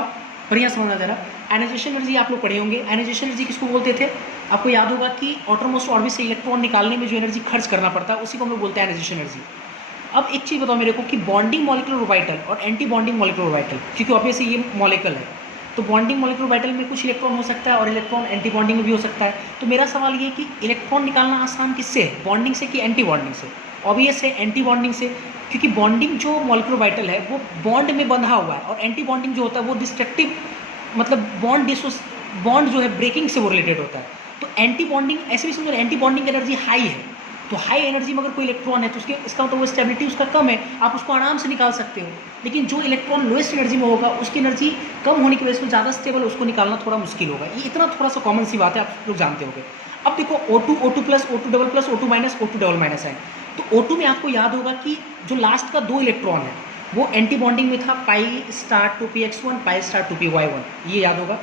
बढ़िया समझना जरा, आयनाइजेशन एनर्जी आप लोग पढ़े होंगे, आयनाइजेशन एनर्जी किसको बोलते थे, आपको याद होगा कि आउटरमोस्ट ऑर्बिट से इलेक्ट्रॉन निकालने में जो एनर्जी खर्च करना पड़ता है उसी को हम लोग बोलते हैं आयनाइजेशन एनर्जी। अब एक चीज़ बताओ मेरे को कि बॉन्डिंग मॉलिक्यूलर ऑर्बिटल और एंटी बॉन्डिंग मॉलिक्यूलर ऑर्बिटल, क्योंकि ऑब्वियसली ये मॉलिक्यूल है, तो बॉन्डिंग मॉलिक्यूलर ऑर्बिटल में कुछ इलेक्ट्रॉन हो सकता है और इलेक्ट्रॉन एंटी बॉन्डिंग में भी हो सकता है। तो मेरा सवाल ये कि इलेक्ट्रॉन निकालना आसान किससे है, बॉन्डिंग से कि एंटी बॉन्डिंग से? ऑब्वियस है एंटी बॉन्डिंग से, क्योंकि बॉन्डिंग जो मॉलिक्यूलर ऑर्बिटल है वो बॉन्ड में बंधा हुआ है, और एंटी बॉन्डिंग जो होता है वो डिस्ट्रक्टिव, मतलब बॉन्ड जो है ब्रेकिंग से वो रिलेटेड होता है। तो एंटी बॉन्डिंग ऐसे भी समझो, एंटी बॉन्डिंग एनर्जी हाई है, तो हाई एनर्जी में अगर कोई इलेक्ट्रॉन है तो उसके, इसका मतलब वो स्टेबिलिटी उसका कम है, आप उसको आराम से निकाल सकते हो। लेकिन जो इलेक्ट्रॉन लोएस्ट एनर्जी में होगा उसकी एनर्जी कम होने की वजह से ज़्यादा स्टेबल, उसको निकालना थोड़ा मुश्किल होगा। ये इतना थोड़ा सा कॉमन सी बात है, आप लोग जानते होंगे। अब देखो O2 plus, O2 double plus, O2 minus, O2 double minus है। तो O2 में आपको याद होगा कि जो लास्ट का 2 इलेक्ट्रॉन है वो एंटी बॉन्डिंग में था, pi star 2p(x1), pi star 2p(y1), ये याद होगा।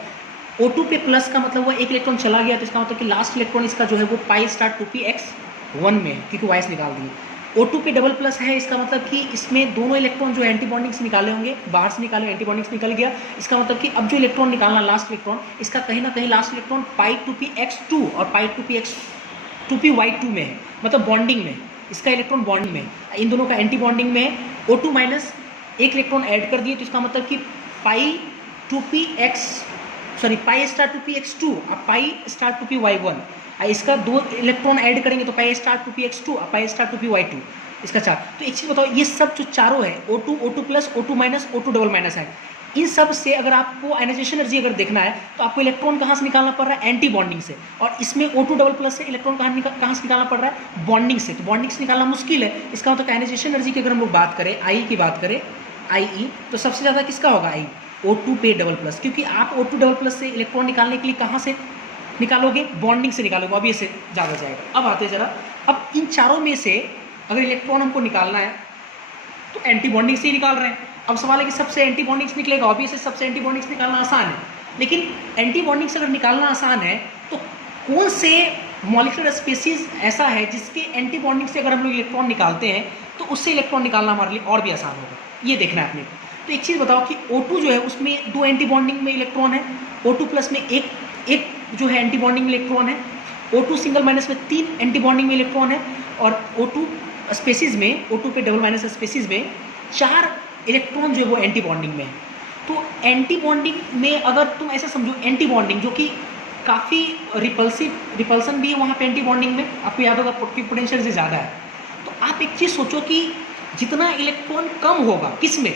O2 पे प्लस का मतलब हुआ एक इलेक्ट्रॉन चला गया, तो इसका मतलब कि लास्ट इलेक्ट्रॉन इसका जो है वो पाई स्टार 2p(x1) में है, क्योंकि वाइस निकाल दिए। O2 पे डबल प्लस है, इसका मतलब कि इसमें दोनों इलेक्ट्रॉन जो एंटी बॉन्डिंग से निकाले होंगे, बाहर से निकाले, एंटी बॉन्डिंग से निकल गया, इसका मतलब कि अब जो इलेक्ट्रॉन निकालना लास्ट इलेक्ट्रॉन, इसका कहीं ना कहीं लास्ट इलेक्ट्रॉन पाई 2p(x2) और पाई 2p(y2) में है, मतलब बॉन्डिंग में, इसका इलेक्ट्रॉन बॉन्डिंग में, इन दोनों का एंटी बॉन्डिंग में है। O2 माइनस एक इलेक्ट्रॉन ऐड कर दिए, तो इसका मतलब कि पाई स्टार 2p(x2) और पाई स्टार 2p(y1), इसका 2 इलेक्ट्रॉन ऐड करेंगे तो पाई स्टार 2p(x2) और पाई स्टार 2p(y2), इसका 4। तो एक चीज़ बताओ, ये सब जो चारों है O2 plus, O2 minus, O2 double minus है, इन सब से अगर आपको आयनाइजेशन एनर्जी अगर देखना है तो आपको इलेक्ट्रॉन कहाँ से निकालना पड़ रहा है, एंटी बॉन्डिंग से। और इसमें O2 डबल प्लस से इलेक्ट्रॉन कहाँ से निकालना पड़ रहा है, बॉन्डिंग से। तो बॉन्डिंग से निकालना मुश्किल है। इसका मतलब आयनाइजेशन एनर्जी की अगर हम लोग बात करें, आई की बात करें, IE, तो सबसे ज़्यादा किसका होगा, I। O2 पे डबल प्लस, क्योंकि आप O2 डबल प्लस से इलेक्ट्रॉन निकालने के लिए कहाँ से निकालोगे, बॉन्डिंग से निकालोगे, अब ये से ज़्यादा जाएगा। अब आते हैं जरा, अब इन चारों में से अगर इलेक्ट्रॉन हमको निकालना है तो एंटी बॉन्डिंग से ही निकाल रहे हैं। अब सवाल है कि सबसे एंटी बॉन्डिंग से निकलेगा, ऑब्वियसली सबसे एंटी बॉन्डिंग से निकालना आसान है, लेकिन एंटी बॉन्डिंग से अगर निकालना आसान है तो कौन से मॉलिक्यूलर स्पीसीज ऐसा है जिसके एंटी बॉन्डिंग से अगर हम लोग इलेक्ट्रॉन निकालते हैं तो उससे इलेक्ट्रॉन निकालना हमारे लिए और भी आसान होगा, ये देखना है आपने। तो एक चीज़ बताओ कि O2 जो है उसमें 2 एंटी बॉन्डिंग में इलेक्ट्रॉन है, O2 प्लस में एक जो है एंटी बॉन्डिंग में इलेक्ट्रॉन है, O2 सिंगल माइनस में 3 एंटी बॉन्डिंग में इलेक्ट्रॉन है, और O2 स्पेसीज में, O2 पे डबल माइनस स्पेसीज में 4 इलेक्ट्रॉन जो है वो एंटी बॉन्डिंग में है। तो एंटी बॉन्डिंग में अगर तुम ऐसा समझो, एंटी बॉन्डिंग जो कि काफ़ी रिपल्सन भी है वहाँ पे एंटी बॉन्डिंग में, आपको याद होगा पोटेंशियल से ज़्यादा है। तो आप एक चीज़ सोचो कि जितना इलेक्ट्रॉन कम होगा किसमें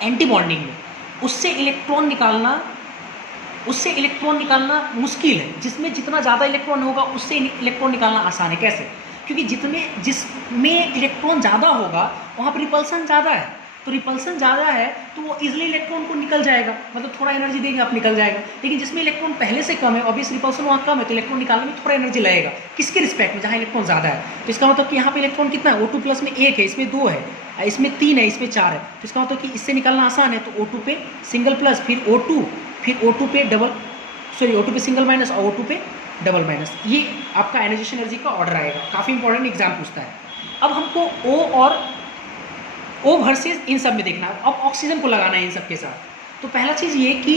एंटी बॉन्डिंग में, उससे इलेक्ट्रॉन निकालना मुश्किल है। जिसमें जितना ज़्यादा इलेक्ट्रॉन होगा उससे इलेक्ट्रॉन निकालना आसान है। कैसे? क्योंकि जिसमें इलेक्ट्रॉन ज़्यादा होगा वहाँ पर रिपल्सन ज़्यादा है, तो रिपल्सन ज़्यादा है तो वो इजीली इलेक्ट्रॉन को निकल जाएगा, मतलब थोड़ा एनर्जी देंगे आप निकल जाएगा। लेकिन जिसमें इलेक्ट्रॉन पहले से कम है, ऑब्वियस रिपल्सन वहाँ कम है, तो इलेक्ट्रॉन निकालने में थोड़ा एनर्जी लगेगा, किसके रिस्पेक्ट में, जहाँ इलेक्ट्रॉन ज़्यादा है। तो इसका मतलब कि यहाँ पे इलेक्ट्रॉन कितना है, O2 प्लस में 1 है, इसमें 2 है, इसमें 3 है, इसमें 4 है। तो इसका मतलब कि इससे निकालना आसान है। तो O2 पे सिंगल प्लस, फिर O2 पे सिंगल माइनस और O2 पे डबल माइनस, ये आपका आयनाइजेशन एनर्जी का ऑर्डर आएगा। काफ़ी इंपॉर्टेंट एग्जाम पूछता है। अब हमको O वर्सेस इन सब में देखना है। अब ऑक्सीजन को लगाना है इन सब के साथ। तो पहला चीज़ ये कि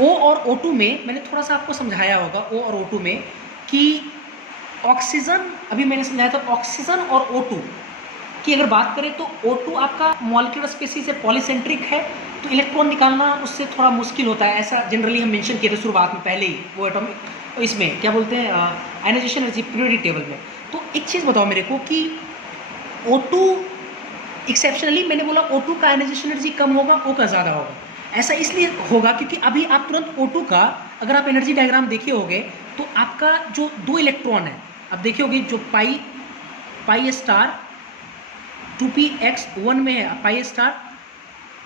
O और O2 में, मैंने थोड़ा सा आपको समझाया होगा O और O2 में कि ऑक्सीजन, अभी मैंने समझाया था, ऑक्सीजन और O2 की अगर बात करें तो O2 आपका मॉलिक्यूलर स्पीसीज है, पॉलीसेंट्रिक है, तो इलेक्ट्रॉन निकालना उससे थोड़ा मुश्किल होता है। ऐसा जनरली हम मेंशन किए थे शुरुआत में पहले ही, वो एटॉमिक इसमें क्या बोलते हैं, आयनाइजेशन एनर्जी पीरियोडिक टेबल में। तो एक चीज़ बताओ मेरे को कि O2 एक्सेप्शनली, मैंने बोला O2 का आयनाइजेशन एनर्जी कम होगा, O का ज़्यादा होगा। ऐसा इसलिए होगा क्योंकि अभी आप तुरंत O2 का अगर आप एनर्जी डायग्राम देखे होगे तो आपका जो 2 इलेक्ट्रॉन है, आप देखे होगे जो पाई स्टार 2p(x) 1 में है, पाई स्टार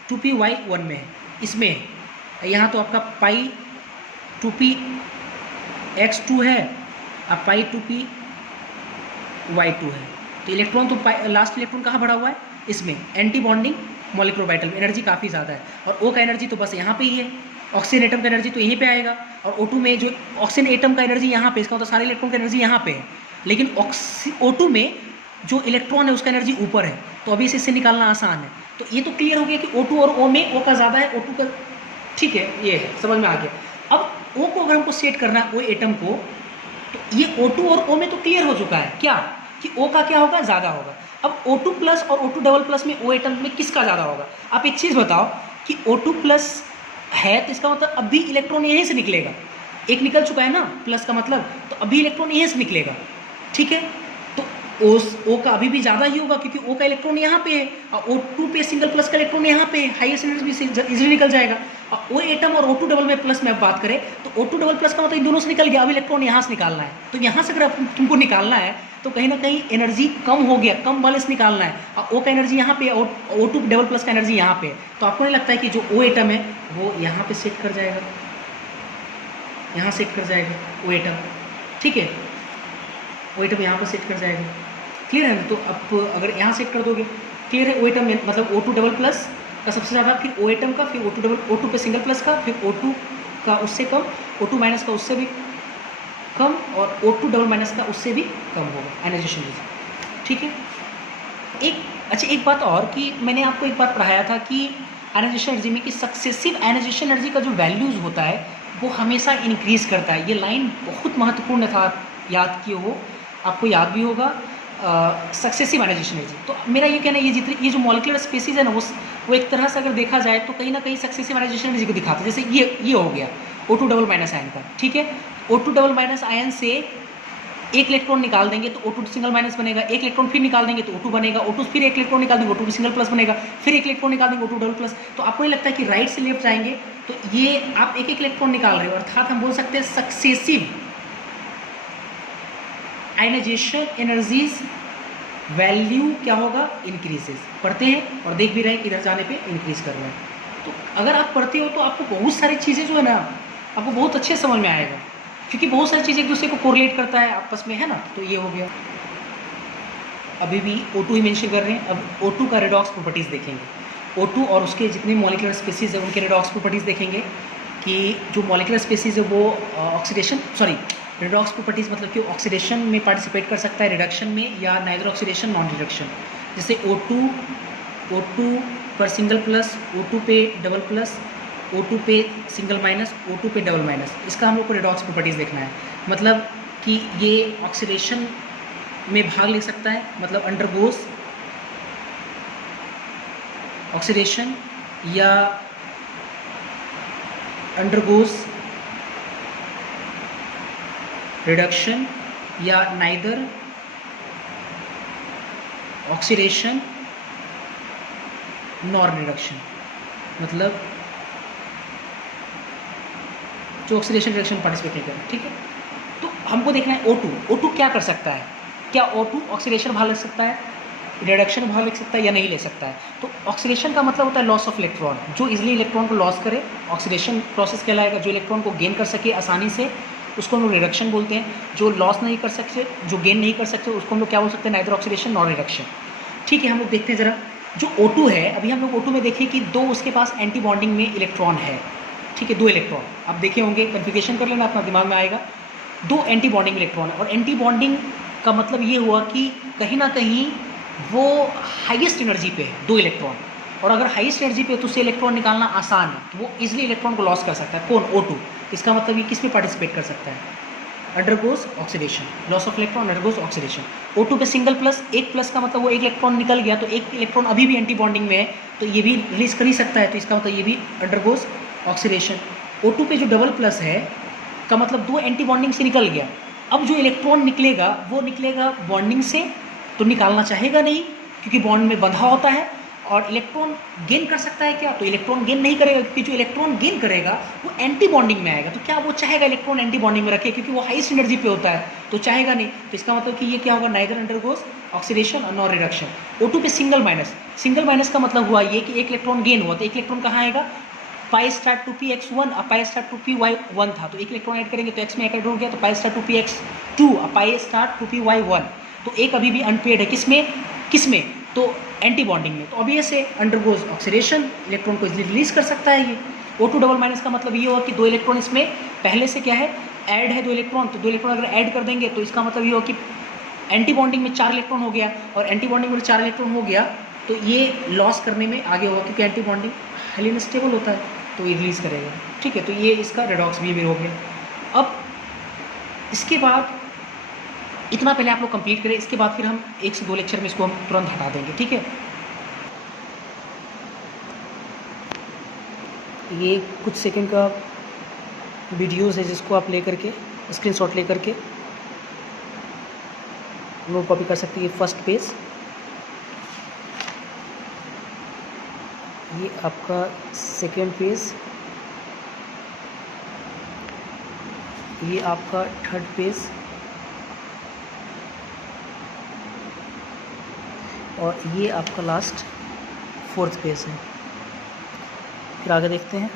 2p(y) 1 में है, इसमें है। यहाँ तो आपका पाई 2p(x) 2 है, अब पाई 2p(y) 2 है। तो इलेक्ट्रॉन तो लास्ट इलेक्ट्रॉन कहाँ भरा हुआ है, इसमें एंटी बॉन्डिंग मॉलिक्यूलर ऑर्बिटल में एनर्जी काफ़ी ज़्यादा है। और O का एनर्जी तो बस यहाँ पे ही है, ऑक्सीजन एटम का एनर्जी तो यहीं पे आएगा, और O2 में जो ऑक्सीजन एटम का एनर्जी यहाँ पे, इसका मतलब सारे इलेक्ट्रॉन का एनर्जी यहाँ पे है। लेकिन O2 में जो इलेक्ट्रॉन है उसका एनर्जी ऊपर है, तो अभी इससे निकालना आसान है। तो ये तो क्लियर हो गया कि O2 और O में O का ज़्यादा है, O2 का, ठीक है, ये है, समझ में आ गया। अब O को अगर हमको सेट करना है, O एटम को, तो ये O2 और O में तो क्लियर हो चुका है क्या कि O का क्या होगा, ज़्यादा होगा। अब O2 प्लस और O2 डबल प्लस में O एटम में किसका ज़्यादा होगा। आप एक चीज़ बताओ कि O2 प्लस है तो इसका मतलब अभी इलेक्ट्रॉन यहीं से निकलेगा, एक निकल चुका है ना प्लस का मतलब, तो अभी इलेक्ट्रॉन यहीं से निकलेगा, ठीक है। तो O का अभी भी ज़्यादा ही होगा क्योंकि O का इलेक्ट्रॉन यहाँ पे है, और O2 पे सिंगल प्लस का इलेक्ट्रॉन यहाँ पे है, हाईएस्ट एनर्जी से इजीली निकल जाएगा। और O एटम और O2 डबल में प्लस में आप बात करें तो O2 डबल प्लस का मतलब इन दोनों से निकल गया, अब इलेक्ट्रॉन यहाँ से निकालना है। तो यहाँ से अगर तुमको निकालना है तो कहीं ना कहीं एनर्जी कम हो गया, कम वाले से निकालना है, और O का एनर्जी यहाँ पे और O2 डबल प्लस का एनर्जी यहाँ पे। तो आपको नहीं लगता है कि जो O एटम है वो यहाँ पे सेट कर जाएगा, यहाँ सेट कर जाएगा O एटम, ठीक है, O एटम यहाँ पर सेट कर जाएगा, क्लियर है। तो अब अगर यहाँ सेट कर दोगे, क्लियर है, O एटम में मतलब O2 डबल प्लस का सबसे ज़्यादा, फिर O एटम का, फिर O2 पे सिंगल प्लस का, फिर O2 का उससे कम, O2 माइनस का उससे भी कम, और O2 डबल माइनस का उससे भी कम होगा आयनाइजेशन एनर्जी, ठीक है। एक बात और कि मैंने आपको एक बार पढ़ाया था कि आयनाइजेशन एनर्जी में कि सक्सेसिव आयनाइजेशन एनर्जी का जो वैल्यूज़ होता है वो हमेशा इंक्रीज़ करता है। ये लाइन बहुत महत्वपूर्ण था, याद किए हो, आपको याद भी होगा, सक्सेसिव आयनाइजेशन एनर्जी। तो मेरा ये कहना है ये जो मॉलिक्यूलर स्पीसीज है ना वो एक तरह से अगर देखा जाए तो कहीं ना कहीं सक्सेसिव आयनाइजेशन एनर्जी को दिखाता है। जैसे ये हो गया O2 डबल माइनस आयन का, ठीक है, O2 डबल माइनस आयन से एक इलेक्ट्रॉन निकाल देंगे तो O2 सिंगल माइनस बनेगा, एक इलेक्ट्रॉन फिर निकाल देंगे तो O2 बनेगा, O2 फिर एक इलेक्ट्रॉन निकाल देंगे O2 सिंगल प्लस बनेगा, फिर एक इलेक्ट्रॉन निकाल देंगे O2 डबल प्लस। तो आपको नहीं लगता है कि राइट से लेफ्ट जाएंगे तो ये आप एक इलेक्ट्रॉन निकाल रहे हो, अर्थात हम बोल सकते हैं सक्सेसिव आयनाइजेशन एनर्जीज वैल्यू क्या होगा, इंक्रीजेस। पढ़ते हैं और देख भी रहे हैं कि इधर जाने पे इंक्रीज कर रहे हैं। तो अगर आप पढ़ते हो तो आपको बहुत सारी चीज़ें जो है ना आपको बहुत अच्छे समझ में आएगा, क्योंकि बहुत सारी चीज़ें एक दूसरे को कोरिलेट करता है आपस में, है ना। तो ये हो गया। अभी भी O2 ही मेंशन कर रहे हैं। अब O2 का रेडॉक्स प्रॉपर्टीज़ देखेंगे। O2 और उसके जितने मॉलिक्यूलर स्पीसीज है उनके रेडॉक्स प्रॉपर्टीज़ देखेंगे कि जो मॉलिक्यूलर स्पीसीज है वो रेडॉक्स प्रॉपर्टीज़ मतलब कि ऑक्सीडेशन में पार्टिसिपेट कर सकता है, रिडक्शन में, या नाइदर ऑक्सीडेशन नॉन रिडक्शन। जैसे O2 पर सिंगल प्लस, O2 पे डबल प्लस, O2 पे सिंगल माइनस, O2 पे डबल माइनस। इसका हम लोग को रेडॉक्स प्रॉपर्टीज़ देखना है, मतलब कि ये ऑक्सीडेशन में भाग ले सकता है, मतलब अंडरगोज ऑक्सीडेशन या अंडरगोज रिडक्शन या नाइदर ऑक्सीडेशन नॉर रिडक्शन, मतलब जो ऑक्सीडेशन रिडक्शन पार्टिसिपेट नहीं करें। ठीक है, तो हमको देखना है O2 क्या कर सकता है। क्या O2 ऑक्सीडेशन भाग ले सकता है, रिडक्शन भाग ले सकता है या नहीं ले सकता है। तो ऑक्सीडेशन का मतलब होता है लॉस ऑफ इलेक्ट्रॉन, जो इजीली इलेक्ट्रॉन को लॉस करे ऑक्सीडेशन प्रोसेस कहलाएगा। जो इलेक्ट्रॉन को गेन कर सके आसानी से उसको हम लोग रिडक्शन बोलते हैं। जो लॉस नहीं कर सकते, जो गेन नहीं कर सकते, उसको हम लोग क्या बोल सकते हैं, नाइदर ऑक्सीडेशन नॉर रिडक्शन। ठीक है, हम लोग देखते हैं ज़रा जो O2 है। अभी हम लोग O2 में देखें कि दो उसके पास एंटी बॉन्डिंग में इलेक्ट्रॉन है। ठीक है, 2 इलेक्ट्रॉन आप देखे होंगे, कन्फिगरेशन कर लेना, अपना दिमाग में आएगा। 2 एंटी बॉन्डिंग इलेक्ट्रॉन है, और एंटी बॉन्डिंग का मतलब ये हुआ कि कहीं ना कहीं वो हाईएस्ट एनर्जी पे है 2 इलेक्ट्रॉन, और अगर हाईएस्ट एनर्जी पे है तो उससे इलेक्ट्रॉन निकालना आसान है, तो वो इजीली इलेक्ट्रॉन को लॉस कर सकता है। कौन? O2। इसका मतलब ये किस में पार्टिसिपेट कर सकता है, undergoes oxidation, loss of electron undergoes oxidation. O2 पे सिंगल प्लस, एक प्लस का मतलब वो एक इलेक्ट्रॉन निकल गया, तो एक इलेक्ट्रॉन अभी भी एंटी बॉन्डिंग में है, तो ये भी रिलीज कर ही सकता है, तो इसका मतलब ये भी अंडरगोज ऑक्सीडेशन। O2 पे जो डबल प्लस है का मतलब 2 एंटी बॉन्डिंग से निकल गया। अब जो इलेक्ट्रॉन निकलेगा वो निकलेगा बॉन्डिंग से, तो निकालना चाहेगा नहीं क्योंकि बॉन्ड में बंधा होता है। और इलेक्ट्रॉन गेन कर सकता है क्या, तो इलेक्ट्रॉन गेन नहीं करेगा, क्योंकि जो इलेक्ट्रॉन गेन करेगा वो एंटी बॉन्डिंग में आएगा। तो क्या वो चाहेगा इलेक्ट्रॉन एंटी बॉन्डिंग में रखे, क्योंकि वो हाईएस्ट एनर्जी पे होता है, तो चाहेगा नहीं। तो इसका मतलब कि ये क्या होगा, नाइदर अंडरगोज ऑक्सीडेशन और नॉर रिडक्शन। O2 पे सिंगल माइनस का मतलब हुआ ये कि एक इलेक्ट्रॉन गेन हुआ, तो एक इलेक्ट्रॉन कहाँ आएगा, पाई स्टार 2px1 और पाई स्टार 2py1 था, तो एक इलेक्ट्रॉन ऐड करेंगे तो x में ऐड हो गया, तो पाई स्टार 2px2 और पाई स्टार 2py1। तो एक अभी भी अनपेड है, किसमें तो एंटी बॉन्डिंग में। तो अब ये से अंडरगोज ऑक्सीडेशन, इलेक्ट्रॉन को इजीली रिलीज कर सकता है ये। O2 डबल माइनस का मतलब ये होगा कि 2 इलेक्ट्रॉन इसमें पहले से क्या है, ऐड है 2 इलेक्ट्रॉन, तो 2 इलेक्ट्रॉन अगर ऐड कर देंगे तो इसका मतलब ये होगा कि एंटी बॉन्डिंग में 4 इलेक्ट्रॉन हो गया, और एंटी बॉन्डिंग में 4 इलेक्ट्रॉन हो गया तो ये लॉस करने में आगे होगा, क्योंकि एंटी बॉन्डिंग हाईली अनस्टेबल होता है, तो ये रिलीज़ करेगा। ठीक है, तो ये इसका रेडॉक्स बिहेवियर हो गया। अब इसके बाद इतना पहले आप लोग कंप्लीट करें, इसके बाद फिर हम 1 से 2 लेक्चर में इसको हम तुरंत हटा देंगे। ठीक है, ये कुछ सेकंड का वीडियोस है जिसको आप ले करके स्क्रीनशॉट ले करके लोग कॉपी कर सकते हैं। ये फर्स्ट पेज, ये आपका सेकेंड पेज, ये आपका थर्ड पेज, और ये आपका लास्ट 4th पेज है। फिर आगे देखते हैं।